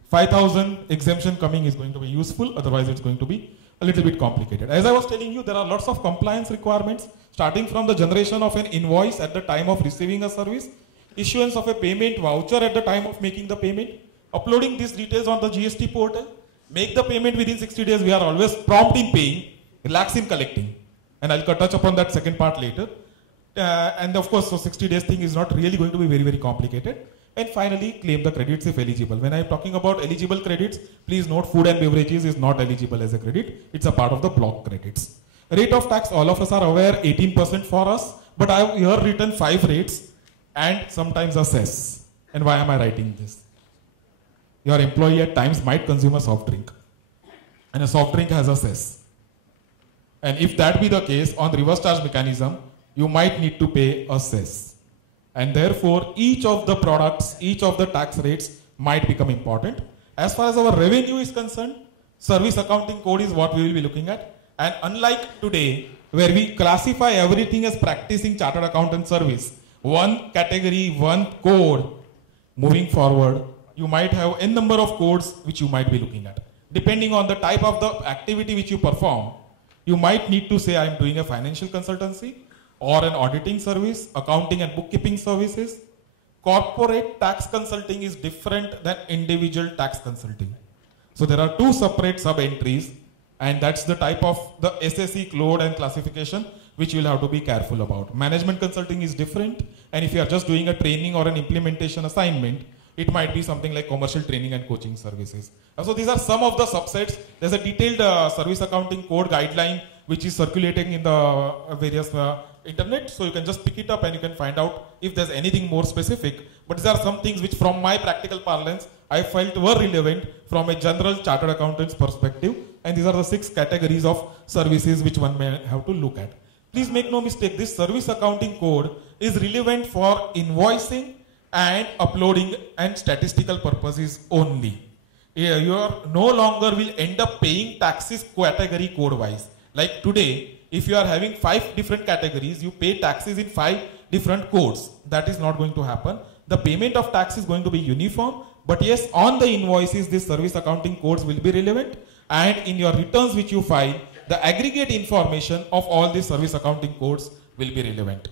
5,000 exemption coming is going to be useful, otherwise it's going to be a little bit complicated. As I was telling you, there are lots of compliance requirements, starting from the generation of an invoice at the time of receiving a service, issuance of a payment voucher at the time of making the payment, uploading these details on the GST portal, make the payment within 60 days. We are always prompt in paying, relax in collecting. And I'll touch upon that second part later. And of course, so 60 days thing is not really going to be very, very complicated. And finally, claim the credits if eligible. When I'm talking about eligible credits, please note food and beverages is not eligible as a credit. It's a part of the block credits. Rate of tax, all of us are aware, 18% for us. But I have here written 5 rates and sometimes a cess. And why am I writing this? Your employee at times might consume a soft drink. And a soft drink has a cess. And if that be the case, on reverse charge mechanism, you might need to pay a cess. And therefore, each of the products, each of the tax rates might become important. As far as our revenue is concerned, service accounting code is what we will be looking at. And unlike today, where we classify everything as practicing chartered accountant service, one category, one code, moving forward, you might have n number of codes which you might be looking at. Depending on the type of the activity which you perform, you might need to say, I'm doing a financial consultancy, or an auditing service, accounting and bookkeeping services. Corporate tax consulting is different than individual tax consulting. So there are 2 separate sub-entries, and that's the type of the SSC code and classification which you will have to be careful about. Management consulting is different, and if you are just doing a training or an implementation assignment, it might be something like commercial training and coaching services. So these are some of the subsets. There's a detailed service accounting code guideline which is circulating in the various internet, so you can just pick it up and you can find out if there's anything more specific. But these are some things which from my practical parlance I felt were relevant from a general chartered accountant's perspective, and these are the 6 categories of services which one may have to look at. Please make no mistake, this service accounting code is relevant for invoicing and uploading and statistical purposes only. You are no longer will end up paying taxes category code wise. Like today, if you are having 5 different categories, you pay taxes in 5 different codes. That is not going to happen. The payment of tax is going to be uniform, but yes, on the invoices, these service accounting codes will be relevant, and in your returns which you file, the aggregate information of all these service accounting codes will be relevant.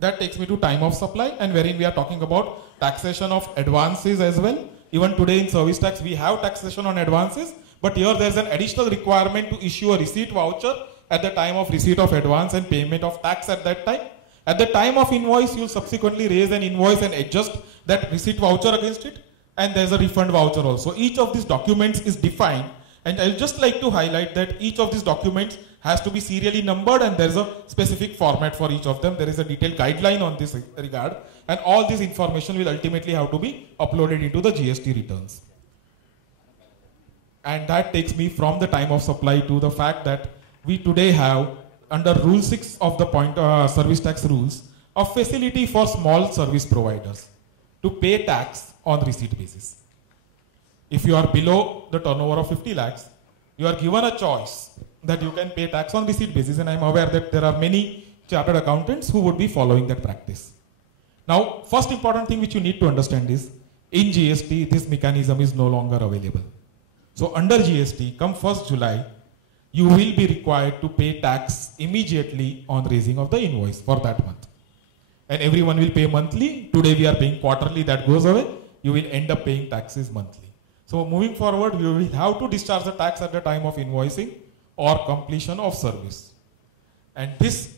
That takes me to time of supply, and wherein we are talking about taxation of advances as well. Even today in service tax, we have taxation on advances, but here there is an additional requirement to issue a receipt voucher at the time of receipt of advance and payment of tax at that time. At the time of invoice, you will subsequently raise an invoice and adjust that receipt voucher against it, and there is a refund voucher also. Each of these documents is defined, and I would just like to highlight that each of these documents has to be serially numbered, and there is a specific format for each of them. There is a detailed guideline on this regard, and all this information will ultimately have to be uploaded into the GST returns. And that takes me from the time of supply to the fact that we today have, under Rule 6 of the service tax rules, a facility for small service providers to pay tax on receipt basis. If you are below the turnover of 50 lakhs, you are given a choice that you can pay tax on receipt basis, and I am aware that there are many chartered accountants who would be following that practice. Now, first important thing which you need to understand is, in GST, this mechanism is no longer available. So under GST, come 1st July, you will be required to pay tax immediately on raising of the invoice for that month. And everyone will pay monthly. Today we are paying quarterly, that goes away. You will end up paying taxes monthly. So moving forward, you will have to discharge the tax at the time of invoicing or completion of service. And this,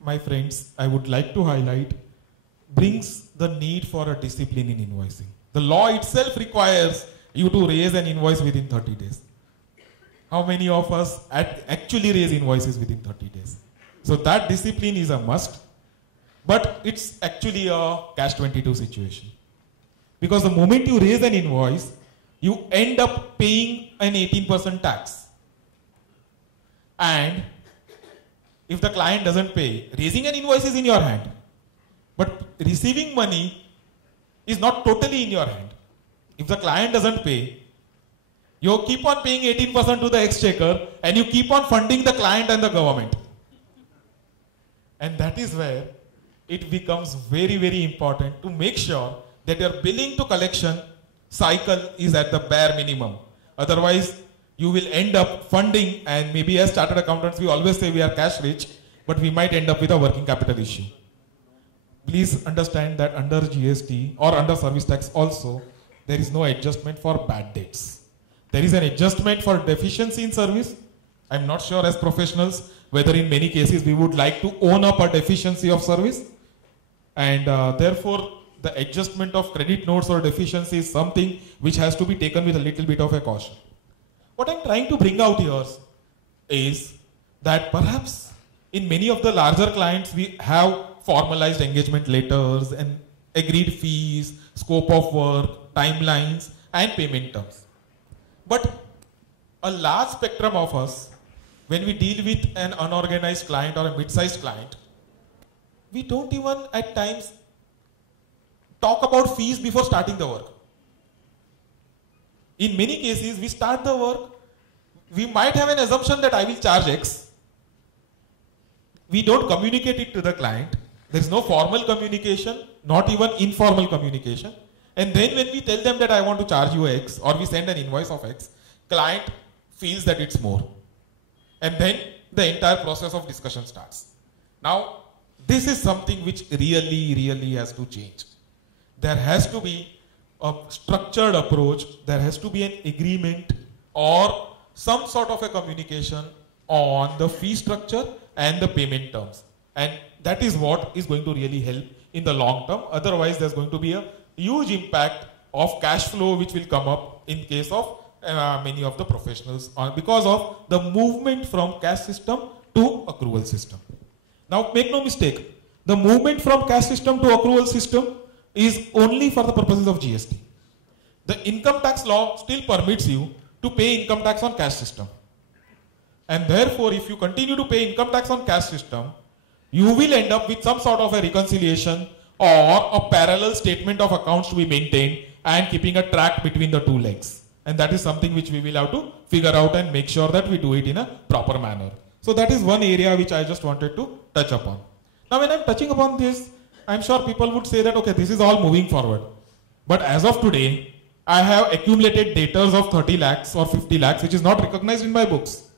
my friends, I would like to highlight, brings the need for a discipline in invoicing. The law itself requires you to raise an invoice within 30 days. How many of us actually raise invoices within 30 days? So that discipline is a must, but it's actually a catch-22 situation. Because the moment you raise an invoice, you end up paying an 18% tax. And if the client doesn't pay, raising an invoice is in your hand, but receiving money is not totally in your hand. If the client doesn't pay, you keep on paying 18% to the exchequer, and you keep on funding the client and the government. And that is where it becomes very, very important to make sure that your billing to collection cycle is at the bare minimum. Otherwise, you will end up funding, and maybe as chartered accountants, we always say we are cash rich, but we might end up with a working capital issue. Please understand that under GST or under service tax also, there is no adjustment for bad debts. There is an adjustment for deficiency in service. I'm not sure as professionals whether in many cases we would like to own up a deficiency of service, and therefore the adjustment of credit notes or deficiency is something which has to be taken with a little bit of a caution. What I'm trying to bring out here is that perhaps in many of the larger clients we have formalized engagement letters and agreed fees, scope of work, timelines and payment terms. But a large spectrum of us, when we deal with an unorganized client or a mid-sized client, we don't even at times talk about fees before starting the work. In many cases, we start the work, we might have an assumption that I will charge X. We don't communicate it to the client. There is no formal communication, not even informal communication. And then when we tell them that I want to charge you X, or we send an invoice of X, client feels that it's more. And then the entire process of discussion starts. Now, this is something which really has to change. There has to be a structured approach, there has to be an agreement or some sort of a communication on the fee structure and the payment terms. And that is what is going to really help in the long term. Otherwise, there's going to be a huge impact of cash flow which will come up in case of many of the professionals because of the movement from cash system to accrual system. Now, make no mistake, the movement from cash system to accrual system is only for the purposes of GST. The income tax law still permits you to pay income tax on cash system. And therefore, if you continue to pay income tax on cash system, you will end up with some sort of a reconciliation or a parallel statement of accounts to be maintained and keeping a track between the two legs. And that is something which we will have to figure out and make sure that we do it in a proper manner. So that is one area which I just wanted to touch upon. Now when I'm touching upon this, I'm sure people would say that, okay, this is all moving forward. But as of today, I have accumulated debtors of 30 lakhs or 50 lakhs, which is not recognized in my books.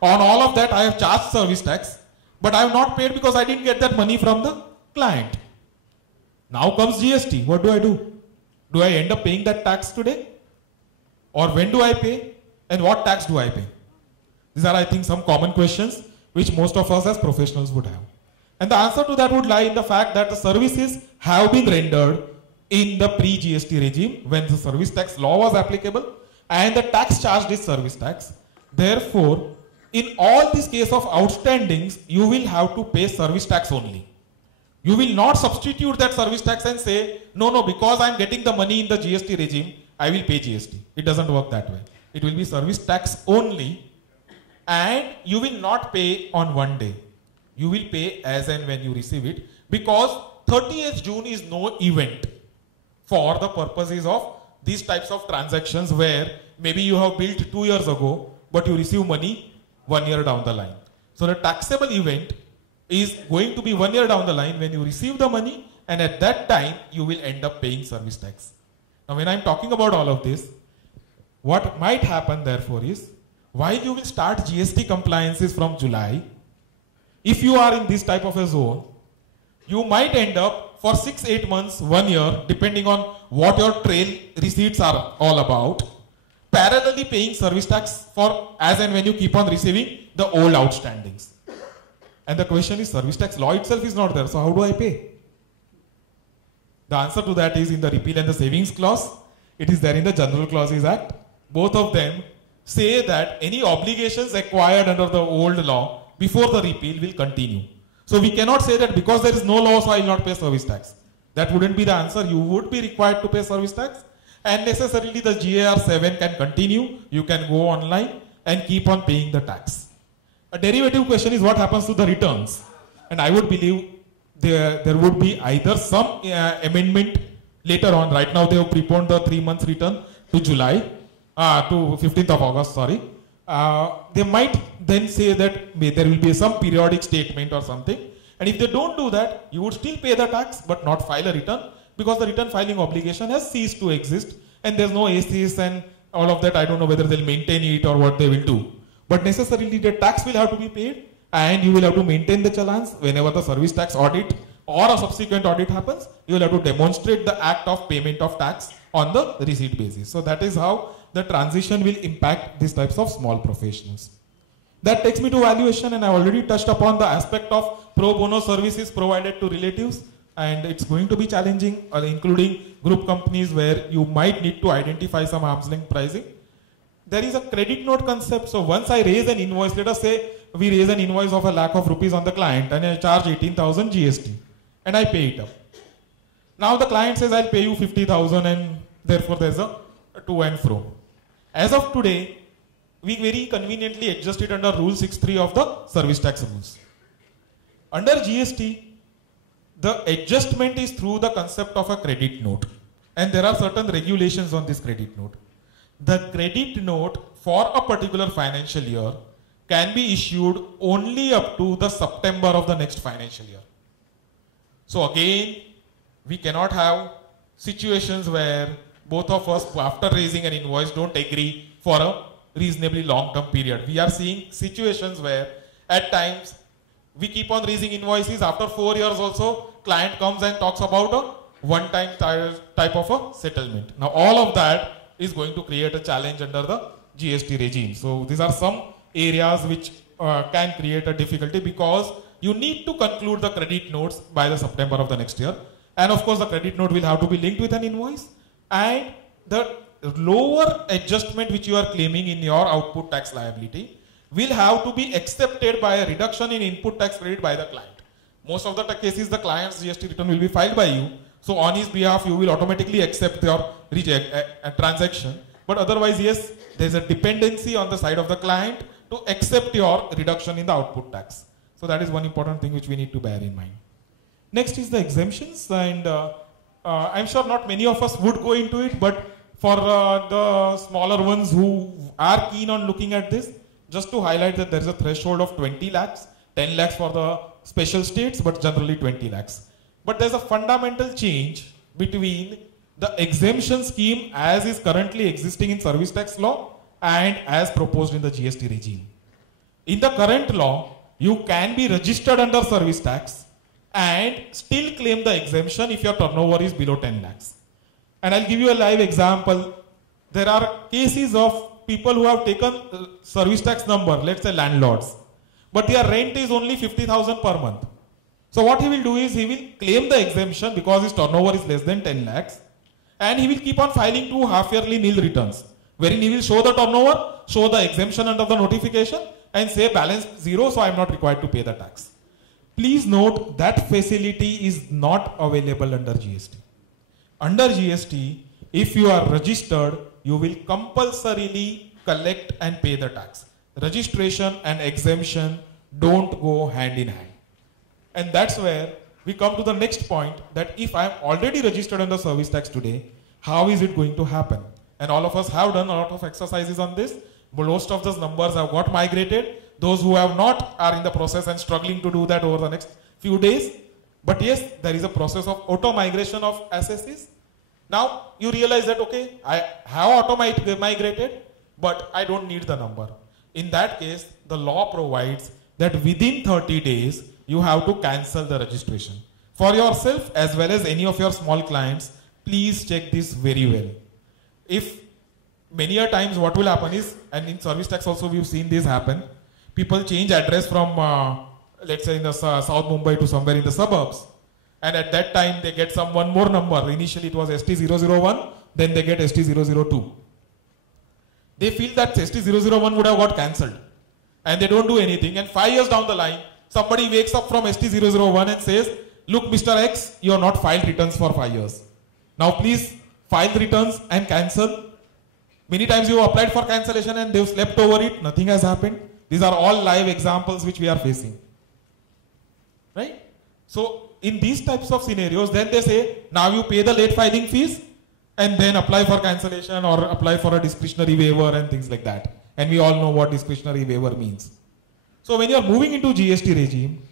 On all of that, I have charged service tax, but I have not paid because I didn't get that money from the client. Now comes GST. What do? Do I end up paying that tax today? Or when do I pay? And what tax do I pay? These are, I think, some common questions which most of us as professionals would have. And the answer to that would lie in the fact that the services have been rendered in the pre-GST regime when the service tax law was applicable and the tax charged is service tax. Therefore, in all these case of outstandings, you will have to pay service tax only. You will not substitute that service tax and say, no, because I am getting the money in the GST regime, I will pay GST. It doesn't work that way. It will be service tax only, and you will not pay on one day. You will pay as and when you receive it, because 30th June is no event for the purposes of these types of transactions where maybe you have billed 2 years ago, but you receive money 1 year down the line. So the taxable event is going to be 1 year down the line when you receive the money, and at that time you will end up paying service tax. Now when I'm talking about all of this, what might happen therefore is, while you will start GST compliances from July, if you are in this type of a zone, you might end up for 6-8 months, 1 year, depending on what your trail receipts are all about, parallelly paying service tax for as and when you keep on receiving the old outstandings. And the question is, service tax law itself is not there, so how do I pay? The answer to that is in the repeal and the savings clause. It is there in the General Clauses Act. Both of them say that any obligations acquired under the old law before the repeal will continue. So we cannot say that because there is no law, so I will not pay service tax. That wouldn't be the answer. You would be required to pay service tax, and necessarily the GAR 7 can continue. You can go online and keep on paying the tax. A derivative question is what happens to the returns, and I would believe there would be either some amendment later on. Right now they have preponed the 3 months return to July, to 15th of August, sorry. They might then say that there will be some periodic statement or something, and if they don't do that, you would still pay the tax but not file a return, because the return filing obligation has ceased to exist, and there's no ACs and all of that. I don't know whether they'll maintain it or what they will do, but necessarily the tax will have to be paid, and you will have to maintain the challans. Whenever the service tax audit or a subsequent audit happens, you will have to demonstrate the act of payment of tax on the receipt basis. So that is how the transition will impact these types of small professionals. That takes me to valuation, and I already touched upon the aspect of pro bono services provided to relatives, and it's going to be challenging, including group companies where you might need to identify some arm's length pricing. There is a credit note concept. So once I raise an invoice, let us say we raise an invoice of ₹1,00,000 on the client, and I charge 18,000 GST, and I pay it up. Now the client says I'll pay you 50,000, and therefore there's a to and fro. As of today, we very conveniently adjust it under Rule 6.3 of the service tax rules. Under GST, the adjustment is through the concept of a credit note, and there are certain regulations on this credit note. The credit note for a particular financial year can be issued only up to the September of the next financial year. So again, we cannot have situations where both of us, after raising an invoice, don't agree for a reasonably long-term period. We are seeing situations where at times we keep on raising invoices. After 4 years also, client comes and talks about a one-time type of a settlement. Now all of that is going to create a challenge under the GST regime. So these are some areas which can create a difficulty, because you need to conclude the credit notes by the September of the next year. And of course the credit note will have to be linked with an invoice, and the lower adjustment which you are claiming in your output tax liability will have to be accepted by a reduction in input tax credit by the client. Most of the cases, the client's GST return will be filed by you, so on his behalf you will automatically accept your transaction. But otherwise, yes, there is a dependency on the side of the client to accept your reduction in the output tax. So that is one important thing which we need to bear in mind. Next is the exemptions, and I'm sure not many of us would go into it, but for the smaller ones who are keen on looking at this, just to highlight that there is a threshold of 20 lakhs, 10 lakhs for the special states, but generally 20 lakhs. But there's a fundamental change between the exemption scheme as is currently existing in service tax law and as proposed in the GST regime. In the current law, you can be registered under service tax and still claim the exemption if your turnover is below 10 lakhs. And I'll give you a live example. There are cases of people who have taken service tax number, let's say landlords, but their rent is only 50,000 per month. So what he will do is he will claim the exemption because his turnover is less than 10 lakhs, and he will keep on filing 2 half-yearly nil returns, wherein he will show the turnover, show the exemption under the notification, and say balance 0, so I am not required to pay the tax. Please note that facility is not available under GST. Under GST, if you are registered, you will compulsorily collect and pay the tax. Registration and exemption don't go hand in hand. And that's where we come to the next point, that if I am already registered under service tax today, how is it going to happen? And all of us have done a lot of exercises on this. Most of those numbers have got migrated. Those who have not are in the process and struggling to do that over the next few days. But yes, there is a process of auto migration of SSCs. Now you realize that, okay, I have auto migrated, but I don't need the number. In that case, the law provides that within 30 days, you have to cancel the registration. For yourself as well as any of your small clients, please check this very well. If many a times what will happen is, and in service tax also we've seen this happen, people change address from, let's say in the South Mumbai to somewhere in the suburbs. And at that time they get one more number. Initially it was ST001, then they get ST002. They feel that ST001 would have got cancelled. And they don't do anything. And 5 years down the line, somebody wakes up from ST001 and says, look, Mr. X, you have not filed returns for 5 years. Now please file returns and cancel. Many times you have applied for cancellation and they've slept over it. Nothing has happened. These are all live examples which we are facing. Right? So in these types of scenarios, then they say, now you pay the late filing fees and then apply for cancellation or apply for a discretionary waiver and things like that. And we all know what discretionary waiver means. So when you are moving into GST regime,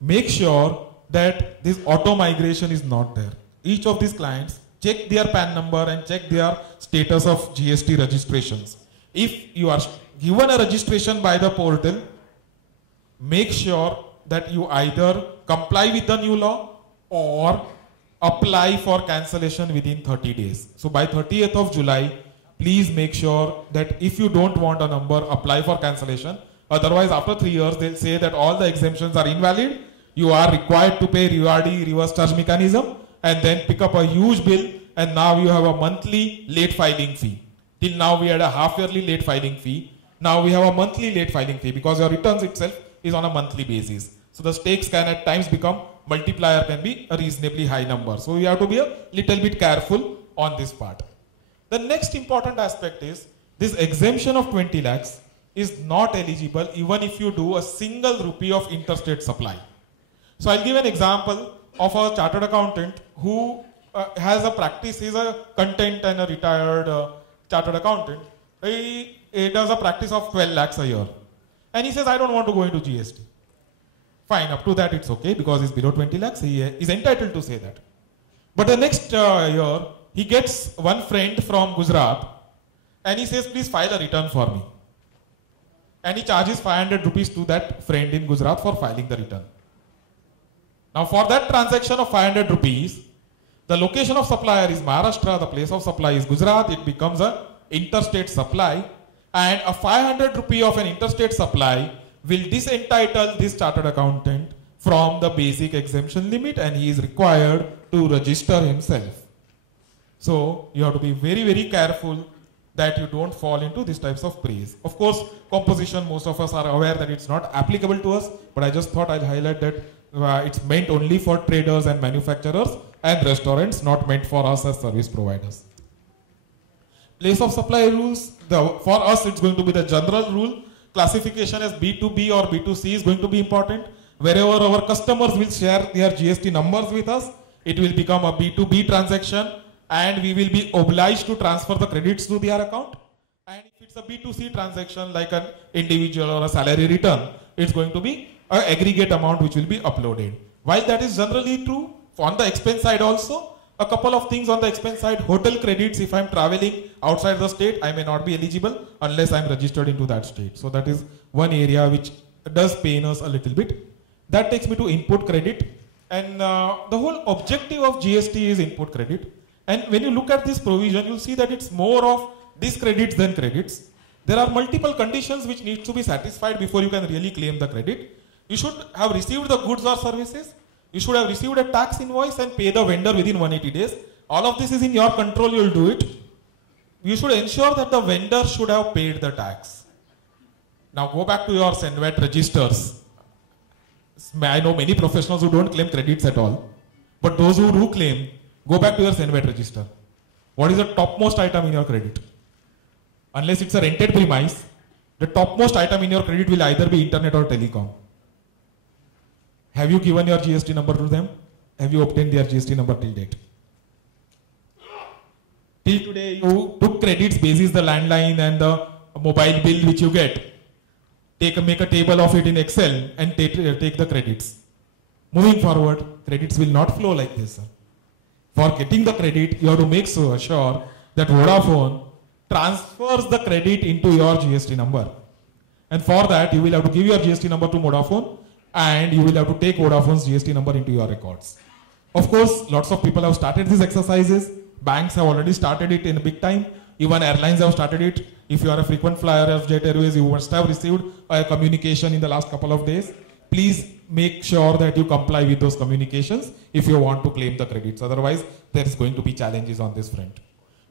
make sure that this auto migration is not there. Each of these clients, check their PAN number and check their status of GST registrations. If you are given a registration by the portal, make sure that you either comply with the new law or apply for cancellation within 30 days. So by 30th of July, please make sure that if you don't want a number, apply for cancellation. Otherwise, after 3 years, they'll say that all the exemptions are invalid. You are required to pay REWARD, reverse charge mechanism, and then pick up a huge bill, and now you have a monthly late filing fee. Till now, we had a half-yearly late filing fee. Now we have a monthly late filing fee because your returns itself is on a monthly basis. So the stakes can at times become, multiplier can be a reasonably high number. So you have to be a little bit careful on this part. The next important aspect is this exemption of 20 lakhs is not eligible even if you do a single rupee of interstate supply. So I'll give an example of a chartered accountant who has a practice. He's a content and a retired chartered accountant. He does a practice of 12 lakhs a year. And he says, I don't want to go into GST. Fine, up to that it's okay because he's below 20 lakhs. He is entitled to say that. But the next year, he gets one friend from Gujarat and he says, please file a return for me. And he charges 500 rupees to that friend in Gujarat for filing the return. Now for that transaction of 500 rupees, the location of supplier is Maharashtra, the place of supply is Gujarat, it becomes a interstate supply, and a 500 rupee of an interstate supply will disentitle this chartered accountant from the basic exemption limit, and he is required to register himself. So you have to be very, very careful that you don't fall into these types of praise. Of course, composition, most of us are aware that it's not applicable to us, but I just thought I'd highlight that it's meant only for traders and manufacturers and restaurants, not meant for us as service providers. Place of supply rules, for us it's going to be the general rule. Classification as B2B or B2C is going to be important. Wherever our customers will share their GST numbers with us, it will become a B2B transaction and we will be obliged to transfer the credits to their account. And if it's it's a B2C transaction like an individual or a salary return, it's going to be an aggregate amount which will be uploaded. While that is generally true on the expense side also, a couple of things on the expense side, hotel credits, if I'm traveling outside the state, I may not be eligible unless I'm registered into that state. So that is one area which does pain us a little bit. That takes me to input credit. And the whole objective of GST is input credit. And when you look at this provision, you'll see that it's more of discredits than credits. There are multiple conditions which need to be satisfied before you can really claim the credit. You should have received the goods or services. You should have received a tax invoice and pay the vendor within 180 days. All of this is in your control, you'll do it. You should ensure that the vendor should have paid the tax. Now go back to your SENVAT registers. I know many professionals who don't claim credits at all. But those who do claim, go back to your SENVAT register. What is the topmost item in your credit? Unless it's a rented premise, the topmost item in your credit will either be internet or telecom. Have you given your GST number to them? Have you obtained their GST number till date? Till today, you took credits basis the landline and the mobile bill which you get. Make a table of it in Excel and take the credits. Moving forward, credits will not flow like this. Sir. For getting the credit, you have to make sure that Vodafone transfers the credit into your GST number. And for that, you will have to give your GST number to Vodafone and you will have to take Vodafone's GST number into your records. Of course, lots of people have started these exercises. Banks have already started it in a big time. Even airlines have started it. If you are a frequent flyer of Jet Airways, you must have received a communication in the last couple of days. Please make sure that you comply with those communications if you want to claim the credits. Otherwise, there is going to be challenges on this front.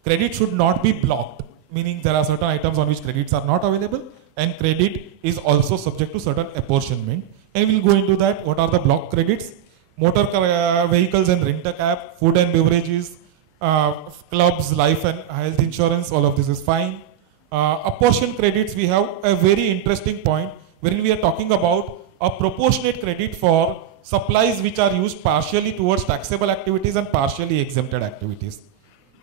Credit should not be blocked, meaning there are certain items on which credits are not available, and credit is also subject to certain apportionment. And we'll go into that. What are the block credits? Motor vehicles and rent-a-cab, food and beverages, clubs, life and health insurance, all of this is fine. Apportion credits, we have a very interesting point wherein we are talking about a proportionate credit for supplies which are used partially towards taxable activities and partially exempted activities.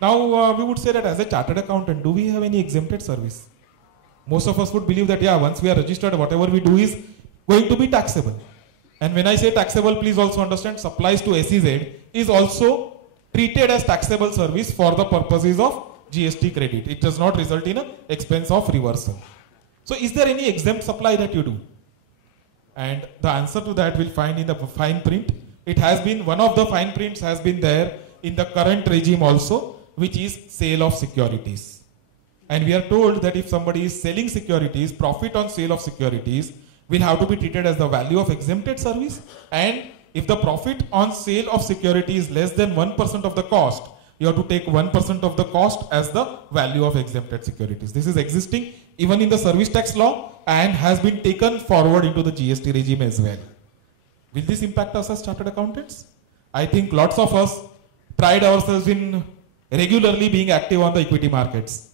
Now, we would say that as a chartered accountant, do we have any exempted service? Most of us would believe that, yeah, once we are registered, whatever we do is going to be taxable. And when I say taxable, please also understand supplies to SEZ is also treated as taxable service for the purposes of GST credit. It does not result in an expense of reversal. So is there any exempt supply that you do? And the answer to that we'll find in the fine print. It has been, one of the fine prints has been there in the current regime also, which is sale of securities. And we are told that if somebody is selling securities, profit on sale of securities will have to be treated as the value of exempted service. And if the profit on sale of security is less than 1% of the cost, you have to take 1% of the cost as the value of exempted securities. This is existing even in the service tax law and has been taken forward into the GST regime as well. Will this impact us as chartered accountants? I think lots of us pride ourselves in regularly being active on the equity markets.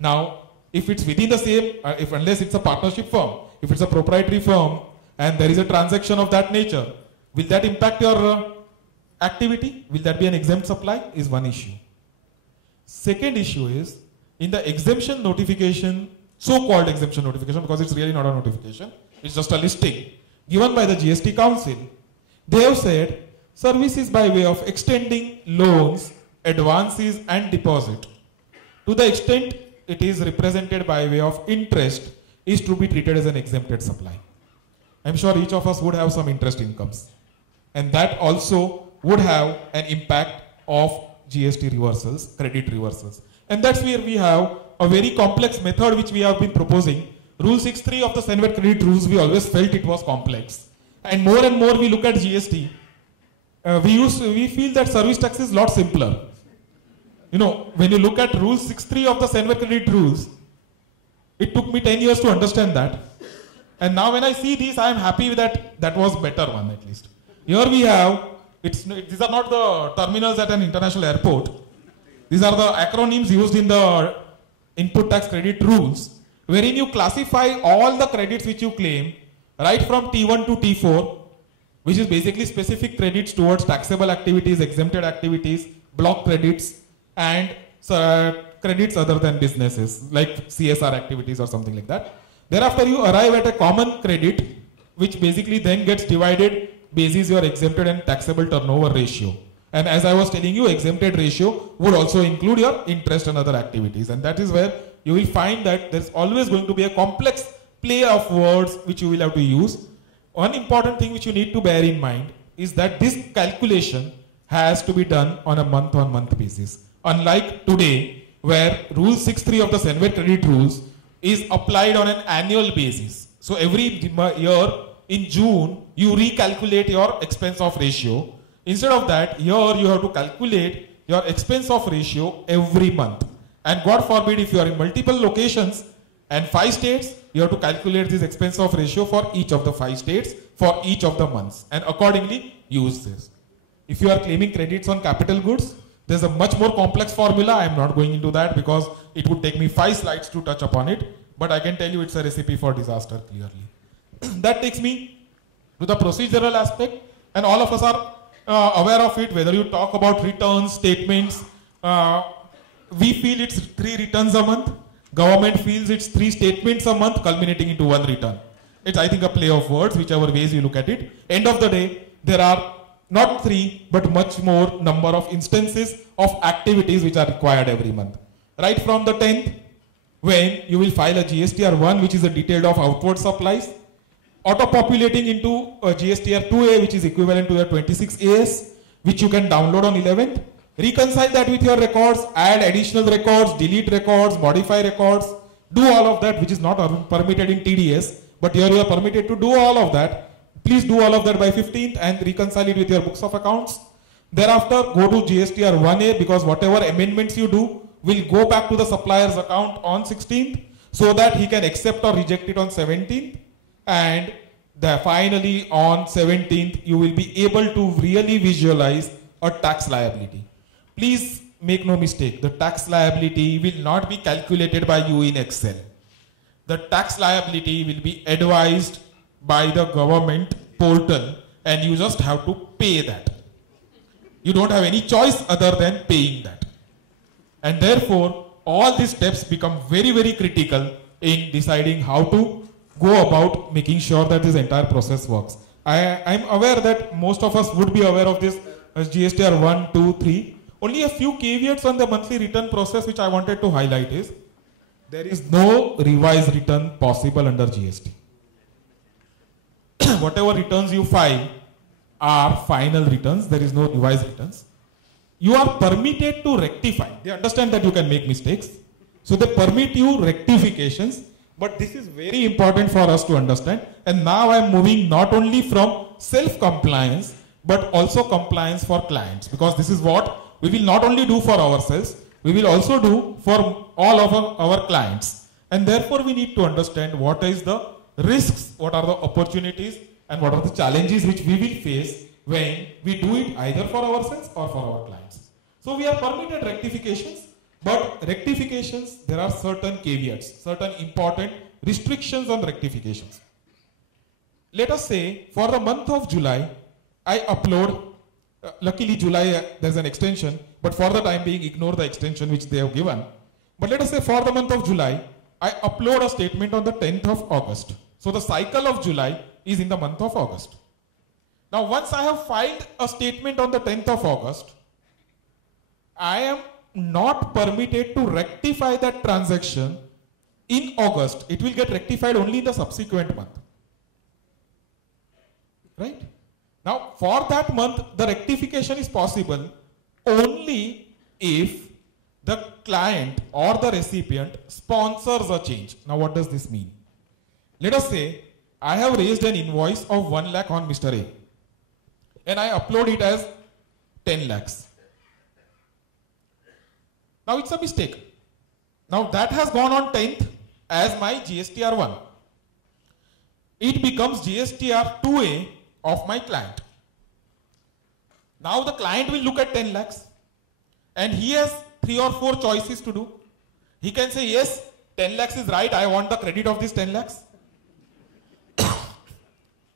Now, if it's within the same, unless it's a partnership firm, if it's a proprietary firm and there is a transaction of that nature, will that impact your activity? Will that be an exempt supply? Is one issue. Second issue is, in the exemption notification, so-called exemption notification, because it's really not a notification, it's just a listing given by the GST Council, they have said services by way of extending loans, advances and deposit to the extent it is represented by way of interest is to be treated as an exempted supply. I'm sure each of us would have some interest incomes, and that also would have an impact of GST reversals, credit reversals. And that's where we have a very complex method which we have been proposing. Rule 6.3 of the SENVAT credit rules, we always felt it was complex. And more we look at GST, we feel that service tax is a lot simpler. You know, when you look at Rule 6.3 of the SENVAT credit rules, it took me 10 years to understand that. And now when I see these, I am happy that that was better one at least. Here we have, these are not the terminals at an international airport. These are the acronyms used in the input tax credit rules, wherein you classify all the credits which you claim, right from T1 to T4, which is basically specific credits towards taxable activities, exempted activities, block credits, and credits other than businesses, like CSR activities or something like that. Thereafter, you arrive at a common credit, which basically then gets divided basis your exempted and taxable turnover ratio. And as I was telling you, exempted ratio would also include your interest and other activities. And that is where you will find that there's always going to be a complex play of words which you will have to use. One important thing which you need to bear in mind is that this calculation has to be done on a month-on-month basis. Unlike today, where Rule 6.3 of the Senvet Credit Rules is applied on an annual basis. So every year in June, you recalculate your expense of ratio. Instead of that, here you have to calculate your expense of ratio every month. And God forbid, if you are in multiple locations and 5 states, you have to calculate this expense of ratio for each of the 5 states for each of the months, and accordingly use this. If you are claiming credits on capital goods, there's a much more complex formula. I'm not going into that because it would take me 5 slides to touch upon it, but I can tell you it's a recipe for disaster clearly. That takes me to the procedural aspect, and all of us are aware of it, whether you talk about returns, statements. We feel it's 3 returns a month. Government feels it's 3 statements a month culminating into 1 return. It's, I think, a play of words, whichever ways you look at it. End of the day, there are not 3, but much more number of instances of activities which are required every month. Right from the 10th, when you will file a GSTR 1, which is a detailed of outward supplies, auto-populating into a GSTR 2A, which is equivalent to your 26 AS, which you can download on 11th. Reconcile that with your records, add additional records, delete records, modify records, do all of that, which is not permitted in TDS, but here you are permitted to do all of that. Please do all of that by 15th and reconcile it with your books of accounts. Thereafter, go to GSTR 1A, because whatever amendments you do will go back to the supplier's account on 16th, so that he can accept or reject it on 17th. And finally on 17th, you will be able to really visualize a tax liability. Please make no mistake, the tax liability will not be calculated by you in Excel. The tax liability will be advised by the government portal, and you just have to pay that. You don't have any choice other than paying that. And therefore, all these steps become very, very critical in deciding how to go about making sure that this entire process works. I'm aware that most of us would be aware of this as GSTR 1, 2, 3. Only a few caveats on the monthly return process which I wanted to highlight is, there is no revised return possible under GST. Whatever returns you file are final returns. There is no revised returns. You are permitted to rectify. They understand that you can make mistakes, so they permit you rectifications. But this is very important for us to understand. And now I'm moving not only from self-compliance, but also compliance for clients, because this is what we will not only do for ourselves, we will also do for all of our clients. And therefore, we need to understand what is the risks, what are the opportunities, and what are the challenges which we will face when we do it either for ourselves or for our clients. So we are permitted rectifications, but rectifications, there are certain caveats, certain important restrictions on rectifications. Let us say for the month of July, I upload, luckily July there's an extension, but for the time being ignore the extension which they have given. But let us say for the month of July, I upload a statement on the 10th of August. So the cycle of July is in the month of August. Now once I have filed a statement on the 10th of August, I am not permitted to rectify that transaction in August. It will get rectified only in the subsequent month. Right? Now for that month, the rectification is possible only if the client or the recipient sponsors a change. Now what does this mean? Let us say I have raised an invoice of 1 lakh on Mr. A, and I upload it as 10 lakhs. Now it's a mistake. Now that has gone on 10th as my GSTR 1. It becomes GSTR 2A of my client. Now the client will look at 10 lakhs and he has 3 or 4 choices to do. He can say, yes, 10 lakhs is right, I want the credit of this 10 lakhs.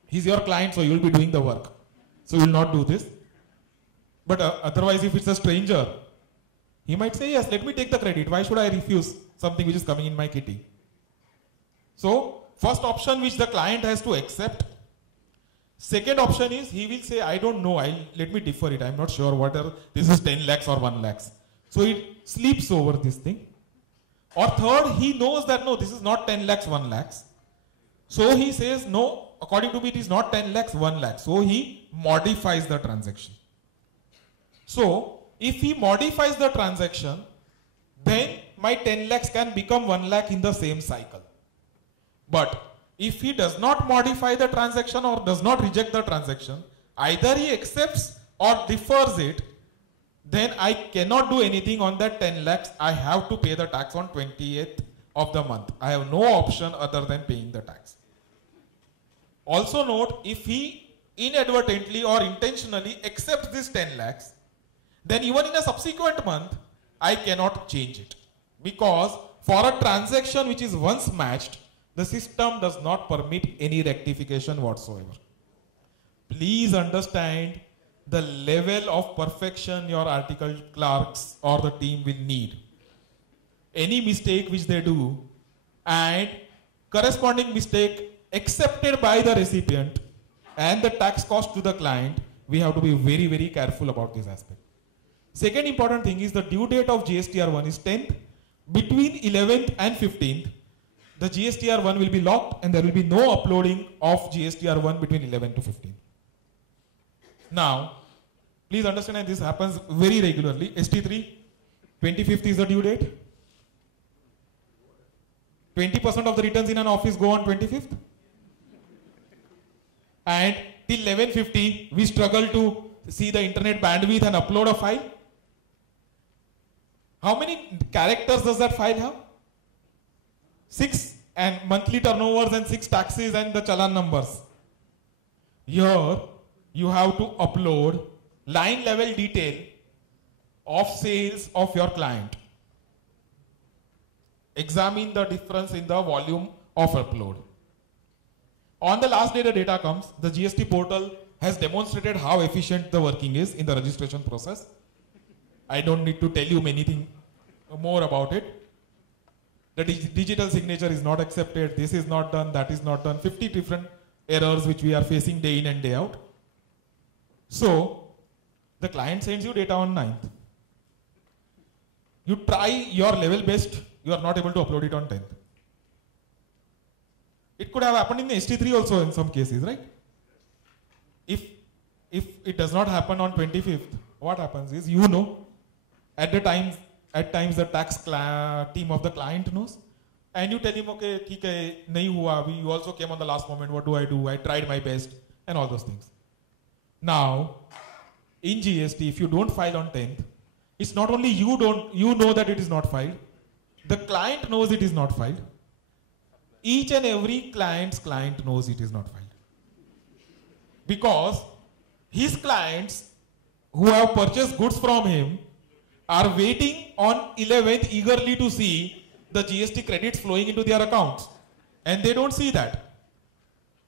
He's your client, so you will be doing the work. So you will not do this. But otherwise, if it's a stranger, He might say, yes, let me take the credit. Why should I refuse something which is coming in my kitty? So, first option which the client has to accept. Second option is he will say, I don't know, let me defer it. I'm not sure whether this is 10 lakhs or 1 lakhs. So it sleeps over this thing. Or third, he knows that no, this is not 10 lakhs, 1 lakhs. So he says, no, according to me, it is not 10 lakhs, 1 lakh. So he modifies the transaction. So if he modifies the transaction, then my 10 lakhs can become 1 lakh in the same cycle. But if he does not modify the transaction or does not reject the transaction, either he accepts or defers it, then I cannot do anything on that 10 lakhs. I have to pay the tax on 28th of the month. I have no option other than paying the tax. Also note, if he inadvertently or intentionally accepts this 10 lakhs, then even in a subsequent month, I cannot change it. Because for a transaction which is once matched, the system does not permit any rectification whatsoever. Please understand the level of perfection your article clerks or the team will need. Any mistake which they do and corresponding mistake accepted by the recipient and the tax cost to the client, we have to be very, very careful about this aspect. Second important thing is the due date of GSTR1 is 10th. Between 11th and 15th, the GSTR1 will be locked and there will be no uploading of GSTR1 between 11 to 15. Now, please understand that this happens very regularly. ST3, 25th is the due date. 20% of the returns in an office go on 25th. And till 11:50, we struggle to see the internet bandwidth and upload a file. How many characters does that file have? 6 and monthly turnovers and 6 taxes and the challan numbers. Here, you have to upload line level detail of sales of your client. Examine the difference in the volume of upload. On the last day the data comes, the GST portal has demonstrated how efficient the working is in the registration process. I don't need to tell you anything more about it. The digital signature is not accepted, this is not done, that is not done. 50 different errors which we are facing day in and day out. So, the client sends you data on 9th. You try your level best, you are not able to upload it on 10th. It could have happened in the ST3 also in some cases, right? If it does not happen on 25th, what happens is, you know, at times the tax team of the client knows, and you tell him, okay, theek hai, nahi hua, you also came on the last moment, what do? I tried my best, and all those things. Now, in GST, if you don't file on 10th, it's not only you know that it is not filed, the client knows it is not filed. Each and every client's client knows it is not filed. Because his clients who have purchased goods from him are waiting on 11th eagerly to see the GST credits flowing into their accounts. And they don't see that.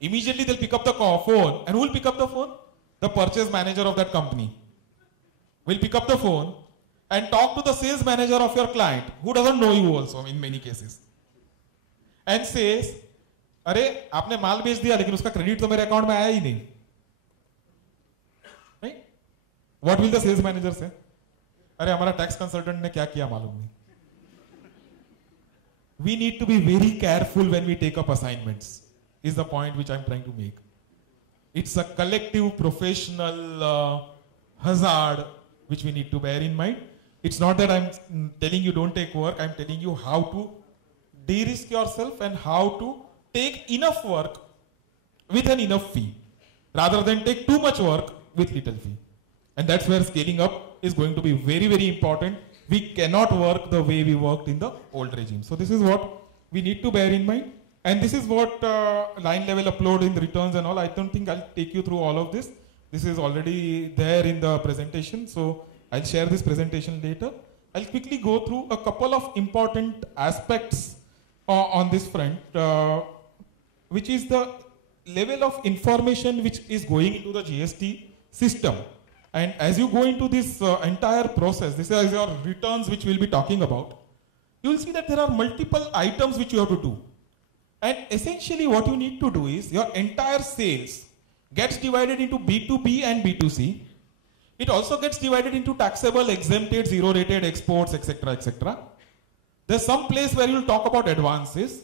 Immediately they'll pick up the phone. And who will pick up the phone? The purchase manager of that company will pick up the phone and talk to the sales manager of your client, who doesn't know you also in many cases, and says, अरे आपने माल बेच दिया लेकिन उसका credit तो मेरे account में आया ही नहीं. Right? What will the sales manager say? अरे हमारा टैक्स कंसल्टेंट ने क्या किया मालूम नहीं. We need to be very careful when we take up assignments, is the point which I'm trying to make. It's a collective professional hazard which we need to bear in mind. It's not that I'm telling you don't take work, I'm telling you how to de-risk yourself and how to take enough work with an enough fee, rather than take too much work with little fee. And that's where scaling up is going to be very, very important. We cannot work the way we worked in the old regime. So this is what we need to bear in mind. And this is what line level upload in the returns and all. I don't think I'll take you through all of this. This is already there in the presentation. So I'll share this presentation later. I'll quickly go through a couple of important aspects on this front, which is the level of information which is going into the GST system And as you go into this entire process, this is your returns which we'll be talking about, you will see that there are multiple items which you have to do. And essentially what you need to do is your entire sales gets divided into B2B and B2C. It also gets divided into taxable, exempted, zero-rated, exports, etc., etc. There's some place where you'll talk about advances.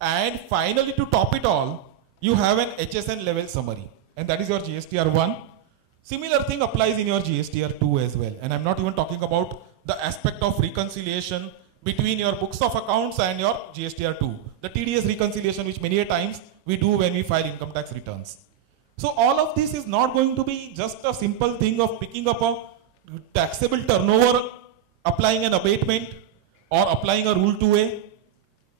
And finally, to top it all, you have an HSN level summary. And that is your GSTR 1. Similar thing applies in your GSTR 2 as well. And I'm not even talking about the aspect of reconciliation between your books of accounts and your GSTR 2. The TDS reconciliation, which many a times we do when we file income tax returns. So all of this is not going to be just a simple thing of picking up a taxable turnover, applying an abatement, or applying a rule 2A,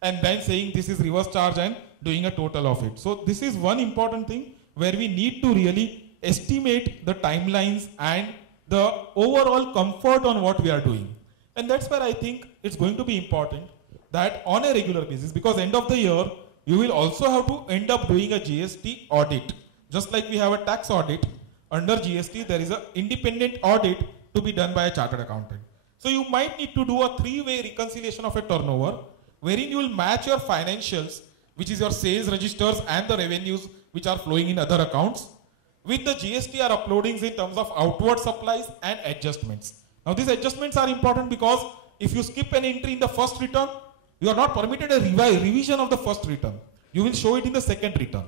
and then saying this is reverse charge and doing a total of it. So this is one important thing where we need to really estimate the timelines and the overall comfort on what we are doing. And that's where I think it's going to be important that on a regular basis, because end of the year, you will also have to end up doing a GST audit. Just like we have a tax audit, under GST, there is an independent audit to be done by a chartered accountant. So you might need to do a three-way reconciliation of a turnover, wherein you will match your financials, which is your sales registers and the revenues which are flowing in other accounts, with the GSTR uploadings in terms of outward supplies and adjustments. Now these adjustments are important because if you skip an entry in the first return, you are not permitted a revision of the first return. You will show it in the second return.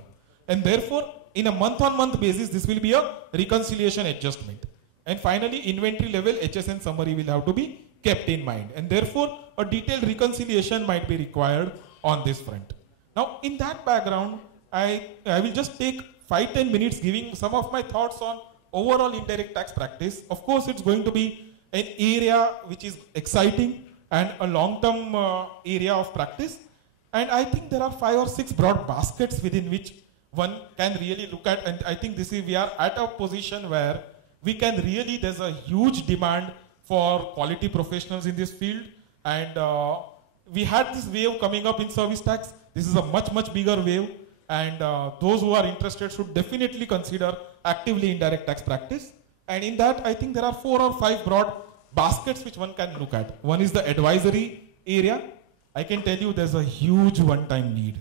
And therefore, in a month-on-month basis, this will be a reconciliation adjustment. And finally, inventory level HSN summary will have to be kept in mind. And therefore, a detailed reconciliation might be required on this front. Now, in that background, I will just take 5-10 minutes giving some of my thoughts on overall indirect tax practice. Of course, it's going to be an area which is exciting and a long-term area of practice. And I think there are 5 or 6 broad baskets within which one can really look at. And I think we are at a position where we can really, there's a huge demand for quality professionals in this field. And we had this wave coming up in service tax. This is a much, much bigger wave. And those who are interested should definitely consider actively indirect tax practice. And in that, I think there are 4 or 5 broad baskets which one can look at. One is the advisory area. I can tell you there's a huge one-time need.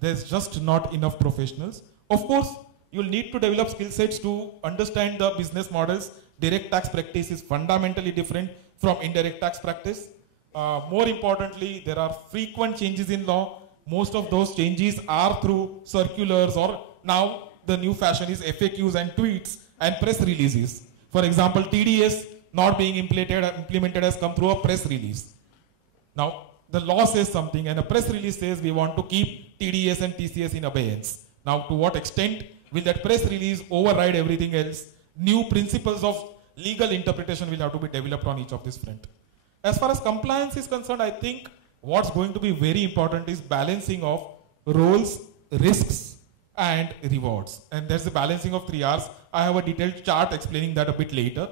There's just not enough professionals. Of course, you'll need to develop skill sets to understand the business models. Direct tax practice is fundamentally different from indirect tax practice. More importantly, there are frequent changes in law. Most of those changes are through circulars, or now the new fashion is FAQs and tweets and press releases. For example, TDS not being implemented has come through a press release. Now, the law says something and a press release says we want to keep TDS and TCS in abeyance. Now, to what extent will that press release override everything else? New principles of legal interpretation will have to be developed on each of this front. As far as compliance is concerned, I think what's going to be very important is balancing of roles, risks, and rewards. And there's a balancing of 3 R's. I have a detailed chart explaining that a bit later.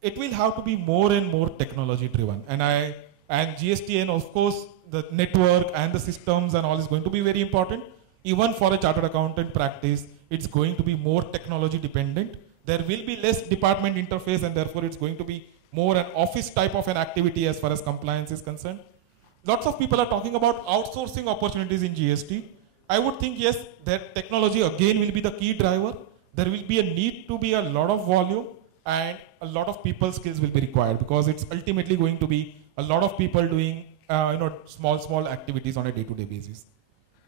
It will have to be more and more technology driven. And GST and of course the network and the systems and all is going to be very important. Even for a chartered accountant practice, it's going to be more technology dependent. There will be less department interface and therefore it's going to be more an office type of an activity as far as compliance is concerned. Lots of people are talking about outsourcing opportunities in GST. I would think yes, that technology again will be the key driver. There will be a need to be a lot of volume and a lot of people skills will be required because it's ultimately going to be a lot of people doing small activities on a day-to-day basis.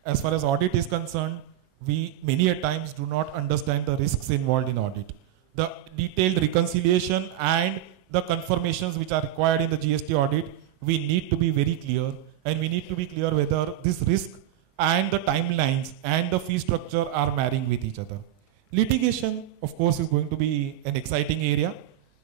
As far as audit is concerned, we many a times do not understand the risks involved in audit. The detailed reconciliation and the confirmations which are required in the GST audit, we need to be very clear, and we need to be clear whether this risk and the timelines and the fee structure are marrying with each other. Litigation, of course, is going to be an exciting area,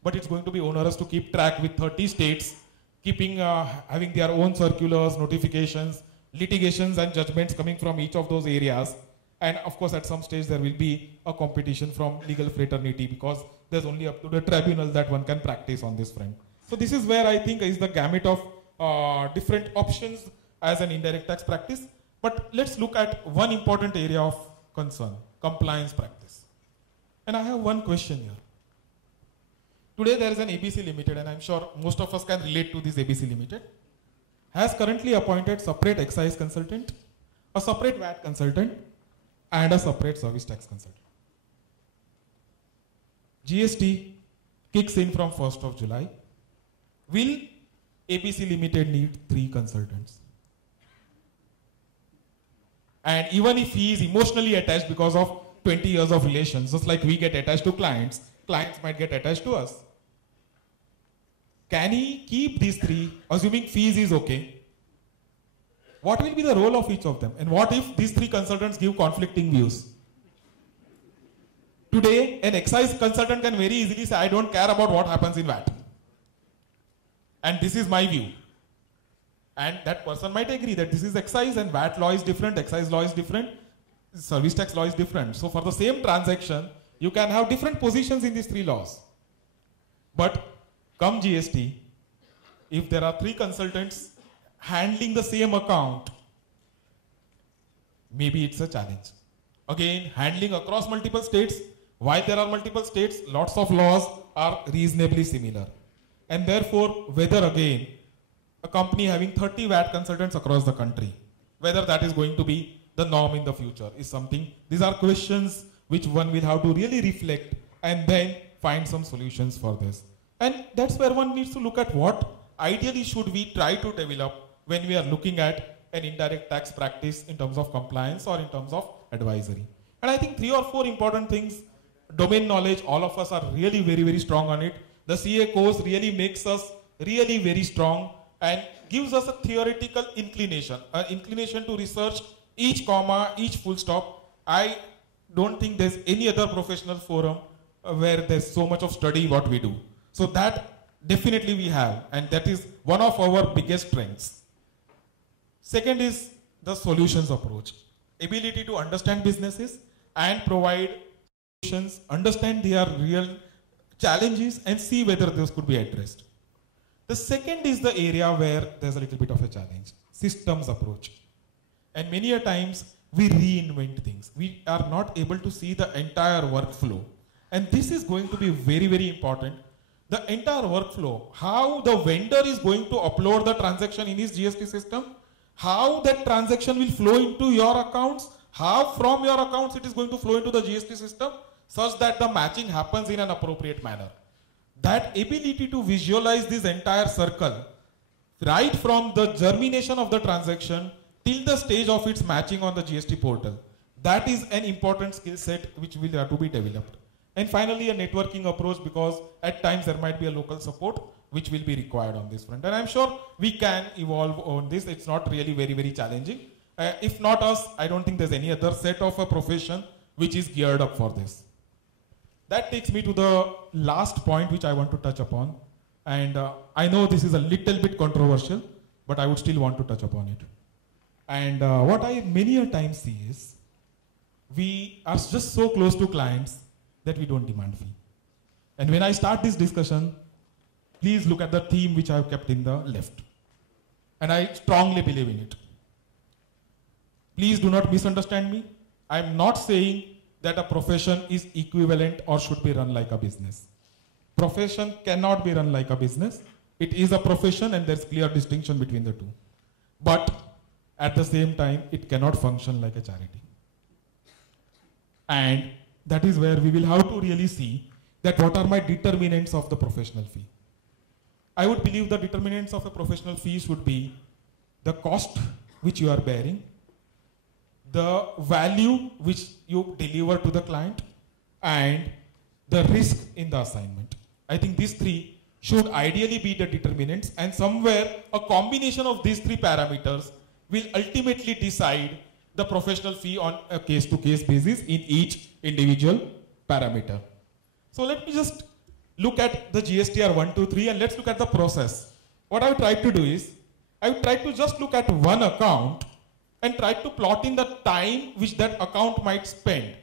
but it's going to be onerous to keep track with 30 states, having their own circulars, notifications, litigations and judgments coming from each of those areas. And of course, at some stage, there will be a competition from legal fraternity because there's only up to the tribunal that one can practice on this front. So this is where I think is the gamut of different options as an indirect tax practice. But let's look at one important area of concern, compliance practice. And I have one question here. Today there is an ABC Limited, and I'm sure most of us can relate to this ABC Limited, has currently appointed separate excise consultant, a separate VAT consultant, and a separate service tax consultant. GST kicks in from 1st of July. Will ABC Limited need 3 consultants? And even if he is emotionally attached because of 20 years of relations, just like we get attached to clients, clients might get attached to us. Can he keep these 3, assuming fees is okay? What will be the role of each of them? And what if these 3 consultants give conflicting views? Today, an excise consultant can very easily say, I don't care about what happens in VAT. And this is my view. And that person might agree that this is excise and VAT law is different, excise law is different, service tax law is different. So for the same transaction, you can have different positions in these 3 laws. But come GST, if there are 3 consultants handling the same account, maybe it's a challenge. Again, handling across multiple states, while there are multiple states, lots of laws are reasonably similar. And therefore, whether again, a company having 30 VAT consultants across the country, whether that is going to be the norm in the future is something, these are questions which one will have to really reflect and then find some solutions for this. And that's where one needs to look at what ideally should we try to develop when we are looking at an indirect tax practice in terms of compliance or in terms of advisory. And I think 3 or 4 important things, domain knowledge, all of us are really very, very strong on it. The CA course really makes us really very strong and gives us a theoretical inclination, an inclination to research each comma, each full stop. I don't think there's any other professional forum where there's so much of study what we do. So that definitely we have, and that is one of our biggest strengths. Second is the solutions approach. Ability to understand businesses and provide solutions, understand their real challenges and see whether those could be addressed. The second is the area where there's a little bit of a challenge, systems approach. And many a times we reinvent things. We are not able to see the entire workflow. And this is going to be very, very important. The entire workflow, how the vendor is going to upload the transaction in his GST system, how that transaction will flow into your accounts, how from your accounts it is going to flow into the GST system, such that the matching happens in an appropriate manner. That ability to visualize this entire circle, right from the germination of the transaction till the stage of its matching on the GST portal, that is an important skill set which will have to be developed. And finally, a networking approach, because at times there might be a local support which will be required on this front. And I'm sure we can evolve on this. It's not really very, very challenging. If not us, I don't think there's any other set of a profession which is geared up for this. That takes me to the last point which I want to touch upon. And I know this is a little bit controversial, but I would still want to touch upon it. And what I many a time see is, we are just so close to clients that we don't demand fee. And when I start this discussion, please look at the theme which I have kept in the left. And I strongly believe in it. Please do not misunderstand me. I'm not saying that a profession is equivalent or should be run like a business. Profession cannot be run like a business. It is a profession and there's clear distinction between the two. But at the same time, it cannot function like a charity. And that is where we will have to really see that what are my determinants of the professional fee. I would believe the determinants of a professional fee should be the cost which you are bearing, the value which you deliver to the client, and the risk in the assignment. I think these 3 should ideally be the determinants, and somewhere a combination of these 3 parameters will ultimately decide the professional fee on a case-to-case basis in each individual parameter. So let me just look at the GSTR 1, 2, 3 and let's look at the process. What I would try to do is, I would try to just look at one account and try to plot in the time which that account might spend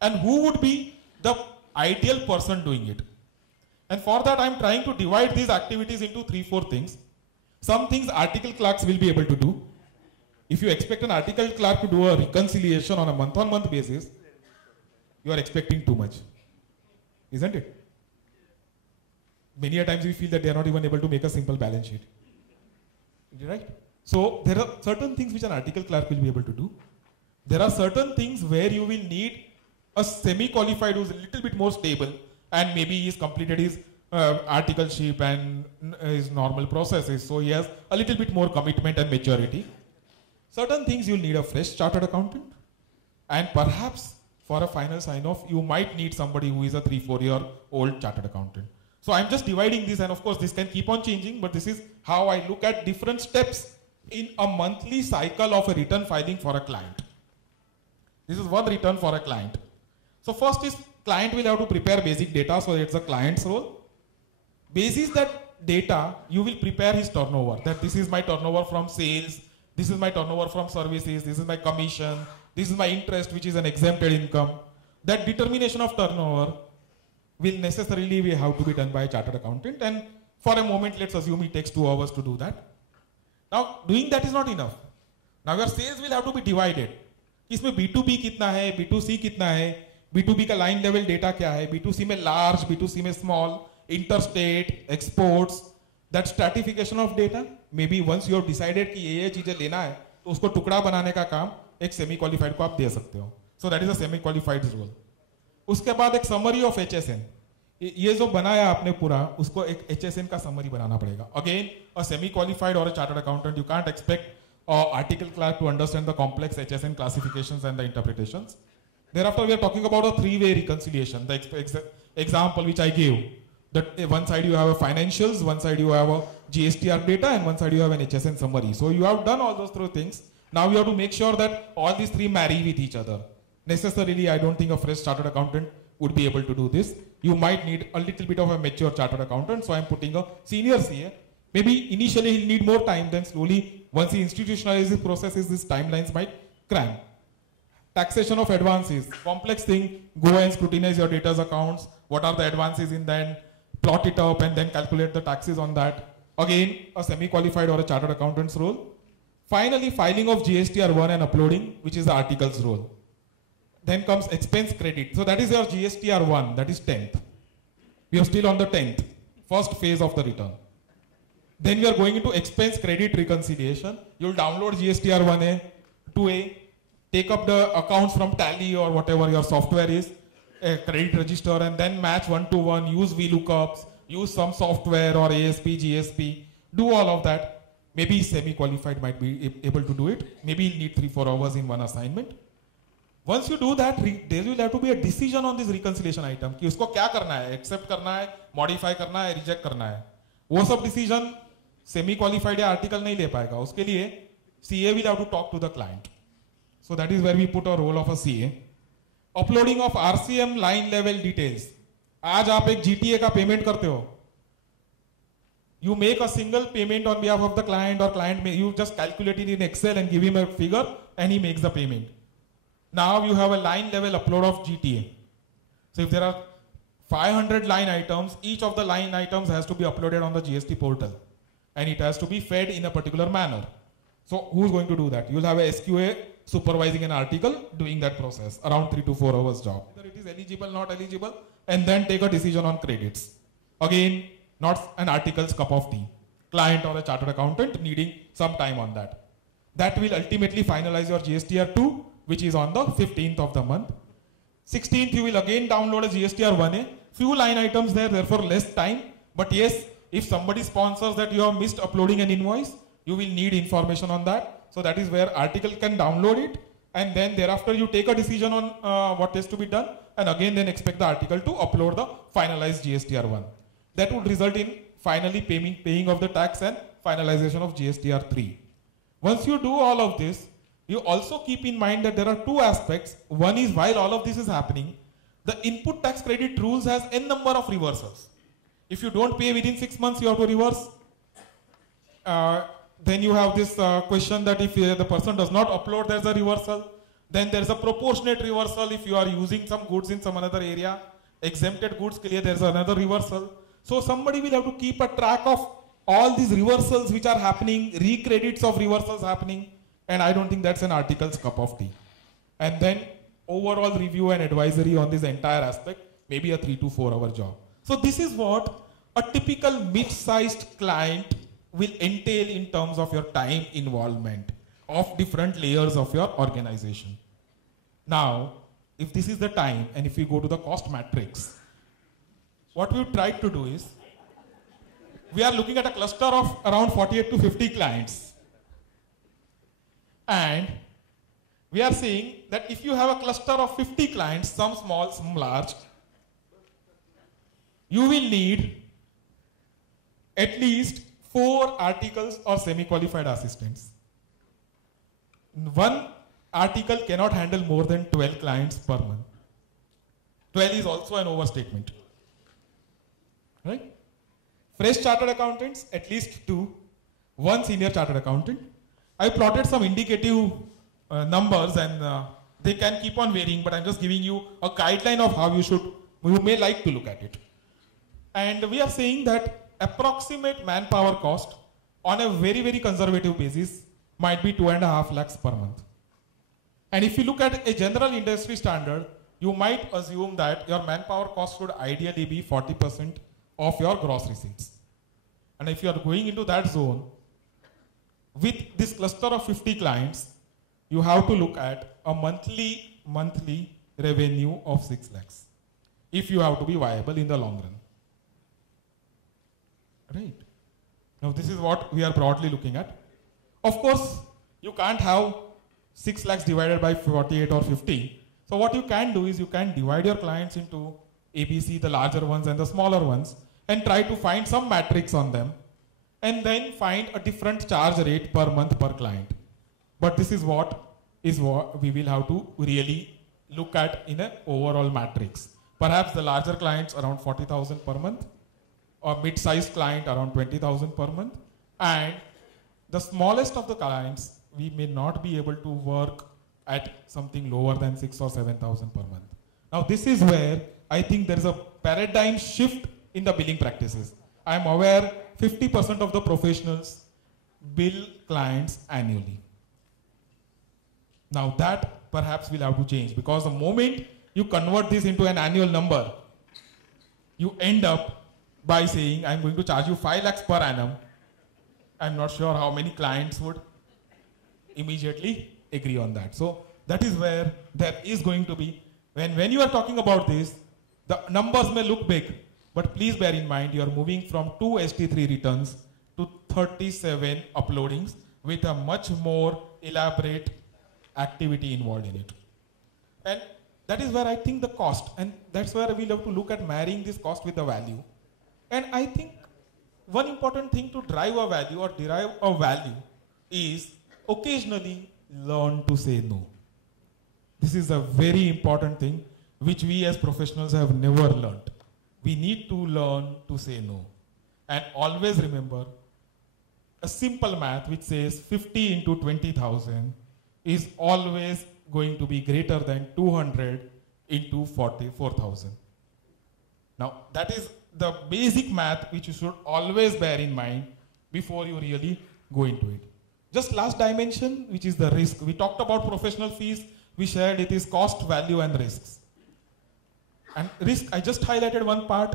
and who would be the ideal person doing it. And for that, I'm trying to divide these activities into 3, 4 things. Some things article clerks will be able to do. If you expect an article clerk to do a reconciliation on a month-on-month basis, you are expecting too much. isn't it? Many a times we feel that they are not even able to make a simple balance sheet. Right? So there are certain things which an article clerk will be able to do. There are certain things where you will need a semi-qualified who's a little bit more stable and maybe he's completed his articleship and his normal processes. So he has a little bit more commitment and maturity. Certain things you'll need a fresh chartered accountant, and perhaps for a final sign-off, you might need somebody who is a 3-4 year old chartered accountant. So I'm just dividing this, and of course this can keep on changing, but this is how I look at different steps in a monthly cycle of a return filing for a client. This is one return for a client. So first is client will have to prepare basic data, so it's the client's role. Basis that data, you will prepare his turnover, that this is my turnover from sales, this is my turnover from services, this is my commission, this is my interest, which is an exempted income. That determination of turnover will necessarily have to be done by a chartered accountant, and for a moment, let's assume it takes 2 hours to do that. Now, doing that is not enough. Now, your sales will have to be divided. इसमें B2B कितना है, B2C कितना है, B2B का line level data क्या है, B2C में large, B2C में small, interstate, exports, that stratification of data, maybe once you have decided कि ये चीजें लेना है, तो उसको टुकड़ा बनाने का काम एक semi-qualified को आप दे सकते हो. So that is a semi-qualified role. उसके बाद एक summary of HSN. ये जो बनाया आपने पूरा, उसको एक HSN का summary बनाना पड़ेगा. Again, a semi-qualified or a chartered accountant, you can't expect an article clerk to understand the complex HSN classifications and the interpretations. Thereafter, we are talking about a 3-way reconciliation. The example which I gave, that one side you have a financials, one side you have a GSTR data, and one side you have an HSN summary. So you have done all those 3 things. Now you have to make sure that all these 3 marry with each other. Necessarily, I don't think a fresh chartered accountant would be able to do this. You might need a little bit of a mature chartered accountant, so I'm putting a senior CA. Maybe initially he'll need more time, then slowly, once he institutionalizes his processes, these timelines might cram. Taxation of advances, complex thing, go and scrutinize your debtors accounts, what are the advances in them, plot it up and then calculate the taxes on that. Again, a semi-qualified or a chartered accountant's role. Finally, filing of GSTR1 and uploading, which is the article's role. Then comes expense credit. So that is your GSTR1, that is 10th. We are still on the 10th, first phase of the return. Then we are going into expense credit reconciliation. You'll download GSTR1A, 2A, take up the accounts from Tally or whatever your software is, a credit register, and then match 1-to-1, use VLOOKUPs, use some software or ASP, GSP, do all of that. Maybe semi-qualified might be able to do it. Maybe you'll need 3-4 hours in one assignment. Once you do that, there will have to be a decision on this reconciliation item कि उसको क्या करना है, accept करना है, modify करना है, reject करना है. वो सब decision semi-qualified या article नहीं ले पाएगा. उसके लिए CA will have to talk to the client. So that is where we put a role of a CA. Uploading of RCM line level details. आज आप एक GTA का payment करते हो. You make a single payment on behalf of the client, or you just calculate it in Excel and give him a figure and he makes the payment. Now you have a line level upload of GTA. So if there are 500 line items, each of the line items has to be uploaded on the GST portal and it has to be fed in a particular manner. So who's going to do that? You'll have a SQA supervising an article doing that process, around 3 to 4 hours job. Whether it is eligible, not eligible, and then take a decision on credits. Again, not an article's cup of tea. Client or a chartered accountant needing some time on that. That will ultimately finalize your GSTR2, which is on the 15th of the month. 16th, you will again download a GSTR1A. Few line items there, therefore less time. But yes, if somebody sponsors that you have missed uploading an invoice, you will need information on that. So that is where article can download it. And then thereafter you take a decision on what is to be done. And again then expect the article to upload the finalized GSTR1. That would result in finally paying of the tax and finalization of GSTR3. Once you do all of this, you also keep in mind that there are 2 aspects. One is, while all of this is happening, the input tax credit rules has n number of reversals. If you don't pay within 6 months, you have to reverse. Then you have this question that if the person does not upload, there's a reversal. Then there's a proportionate reversal if you are using some goods in some another area. Exempted goods, there's another reversal. So somebody will have to keep a track of all these reversals which are happening, recredits of reversals happening. And I don't think that's an article's cup of tea. And then overall review and advisory on this entire aspect. maybe a 3 to 4 hour job. So this is what a typical mid-sized client will entail in terms of your time involvement of different layers of your organization. Now, if this is the time, and if we go to the cost matrix, what we've tried to do is, we are looking at a cluster of around 48 to 50 clients. And we are saying that if you have a cluster of 50 clients, some small, some large, you will need at least 4 articles or semi-qualified assistants. One article cannot handle more than 12 clients per month. 12 is also an overstatement. Right? Fresh chartered accountants, at least 2. 1 senior chartered accountant. I plotted some indicative numbers, and they can keep on varying, but I'm just giving you a guideline of how you may like to look at it. And we are saying that approximate manpower cost on a very, very conservative basis might be 2.5 lakhs per month. And if you look at a general industry standard, you might assume that your manpower cost should ideally be 40% of your gross receipts. And if you are going into that zone, with this cluster of 50 clients, you have to look at a monthly revenue of 6 lakhs if you have to be viable in the long run. Right? Now this is what we are broadly looking at. Of course, you can't have 6 lakhs divided by 48 or 50. So what you can do is you can divide your clients into ABC, the larger ones and the smaller ones, and try to find some matrix on them, and then find a different charge rate per month per client. But this is what we will have to really look at in an overall matrix. Perhaps the larger clients around 40,000 per month, or mid-sized client around 20,000 per month, and the smallest of the clients, we may not be able to work at something lower than 6,000 or 7,000 per month. Now this is where I think there is a paradigm shift in the billing practices. I am aware 50% of the professionals bill clients annually. Now that perhaps will have to change, because the moment you convert this into an annual number, you end up by saying, I'm going to charge you 5 lakhs per annum. I'm not sure how many clients would immediately agree on that. So that is where there is going to be, when you are talking about this, the numbers may look big, but please bear in mind you are moving from 2 ST3 returns to 37 uploadings with a much more elaborate activity involved in it. And that is where I think the cost, and that's where we'll have to look at marrying this cost with the value. And I think one important thing to drive a value or derive a value is occasionally learn to say no. This is a very important thing which we as professionals have never learned. We need to learn to say no. And always remember a simple math which says 50 into 20,000 is always going to be greater than 200 into 44,000. Now that is the basic math which you should always bear in mind before you really go into it. Just last dimension, which is the risk. We talked about professional fees. We shared it is cost, value, and risks. And risk, I just highlighted one part.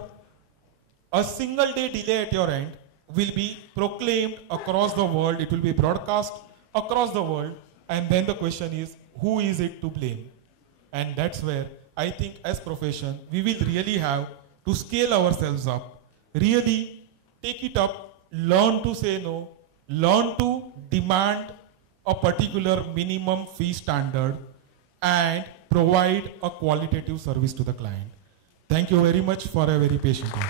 A single day delay at your end will be proclaimed across the world. It will be broadcast across the world. And then the question is, who is it to blame? And that's where I think as profession, we will really have to scale ourselves up, really take it up, learn to say no, learn to demand a particular minimum fee standard, and provide a qualitative service to the client. Thank you very much for a very patient time.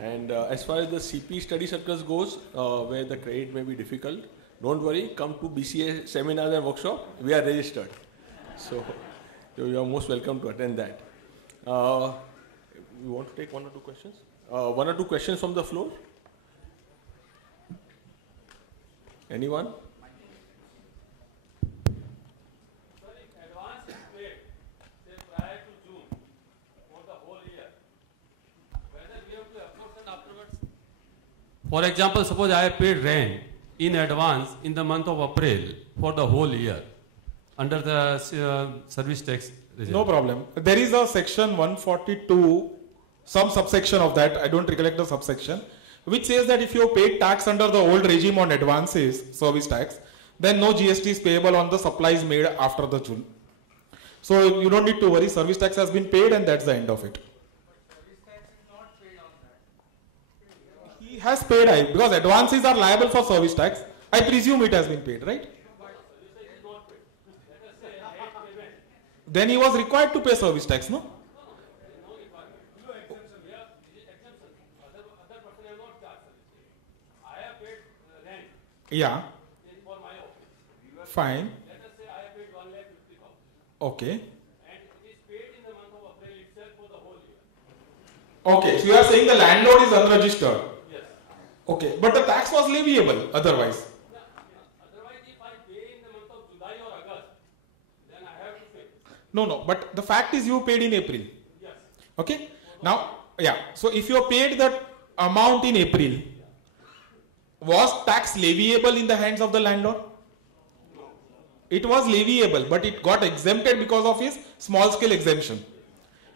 And as far as the CP study circles goes, where the credit may be difficult, don't worry, come to BCA seminars and workshop. We are registered. So you are most welcome to attend that. You want to take 1 or 2 questions? 1 or 2 questions from the floor? Anyone? For example, suppose I have paid rent in advance in the month of April for the whole year under the service tax regime? No problem. There is a section 142, some subsection of that, I don't recollect the subsection, which says that if you paid tax under the old regime on advances, service tax, then no GST is payable on the supplies made after the June. So you don't need to worry, service tax has been paid and that's the end of it. Service tax is not paid on that. He has paid, because advances are liable for service tax. I presume it has been paid, right? Then he was required to pay service tax, no? Yeah. Fine. Let us say I have paid 1,50,000. Okay. And it is paid in the month of April itself for the whole year. Okay, so you are saying the landlord is unregistered. Yes. Okay, but the tax was leviable otherwise. Otherwise, if I pay in the month of July or August, then I have to pay. No, but the fact is you paid in April. Yes. Okay. Now, yeah. So if you paid that amount in April, was tax leviable in the hands of the landlord? It was leviable, but it got exempted because of his small scale exemption.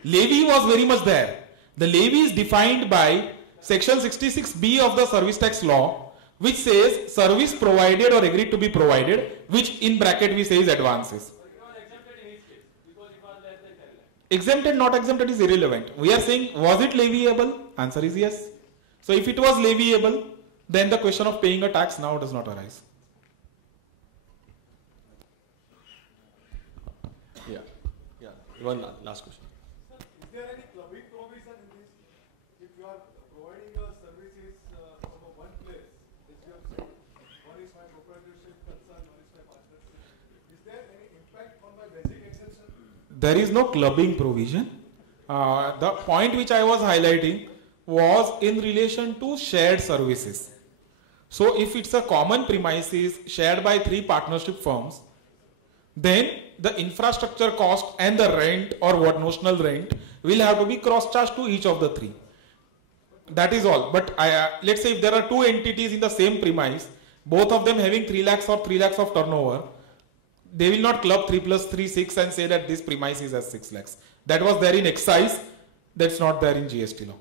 Levy was very much there. The levy is defined by section 66B of the service tax law, which says service provided or agreed to be provided, which in bracket we say is advances. So it was exempted in each case because it was less than 10 lakh. Exempted, not exempted is irrelevant. We are saying, was it leviable? Answer is yes. So if it was leviable, then the question of paying a tax now does not arise. Yeah. One last question. Sir, is there any clubbing provision in this? If you are providing the services from one place, as you have said, one is my proprietorship concern, one is my partnership. Is there any impact on my basic exemption? There is no clubbing provision. The point which I was highlighting was in relation to shared services. So if it's a common premises shared by 3 partnership firms, then the infrastructure cost and the rent or what notional rent will have to be cross-charged to each of the 3. That is all. But let's say if there are 2 entities in the same premise, both of them having 3 lakhs or 3 lakhs of turnover, they will not club 3 plus 3, 6 and say that this premise is as 6 lakhs. That was there in excise, that's not there in GST law.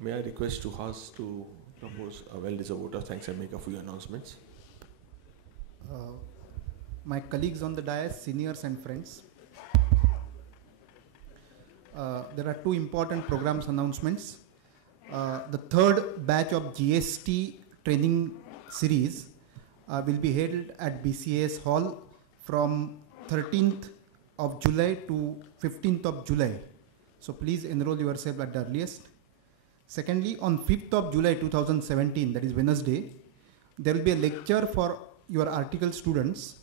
May I request Suhas to propose a well-deserved vote of thanks and make a few announcements? My colleagues on the dais, seniors and friends, there are 2 important programs announcements. The 3rd batch of GST training series will be held at BCAS Hall from 13th of July to 15th of July. So please enroll yourself at the earliest. Secondly, on 5th of July 2017, that is Wednesday, there will be a lecture for your article students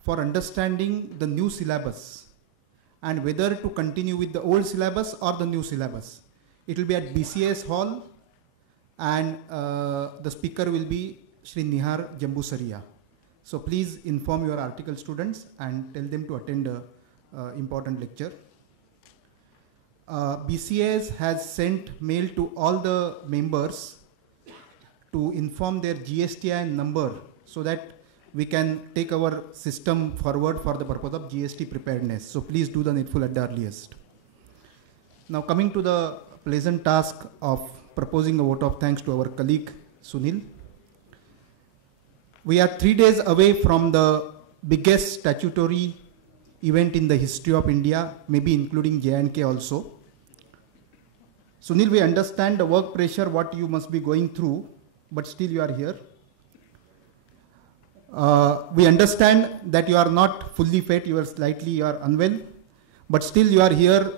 for understanding the new syllabus and whether to continue with the old syllabus or the new syllabus. It will be at BCAS Hall and the speaker will be Shri Nihar Jambusaria. So please inform your article students and tell them to attend the important lecture. BCAS has sent mail to all the members to inform their GSTIN number so that we can take our system forward for the purpose of GST preparedness. So please do the needful at the earliest. Now coming to the pleasant task of proposing a vote of thanks to our colleague Sunil. We are 3 days away from the biggest statutory event in the history of India, maybe including J&K also. Sunil, we understand the work pressure, what you must be going through, but still you are here. We understand that you are not fully fit, you are unwell, but still you are here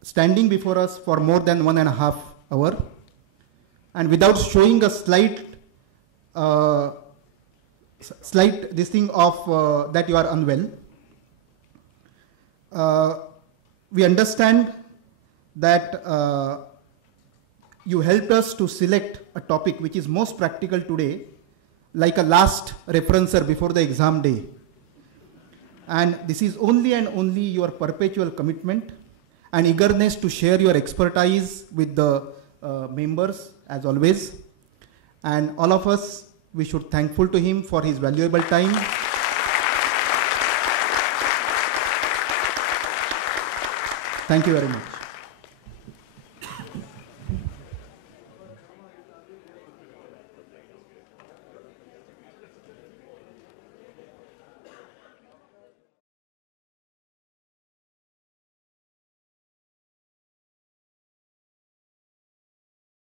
standing before us for more than 1.5 hours. And without showing a slight this thing of that you are unwell. We understand that you helped us to select a topic which is most practical today, like a last referencer before the exam day. And this is only and only your perpetual commitment and eagerness to share your expertise with the members as always. And all of us, we should thankful to him for his valuable time. Thank you very much.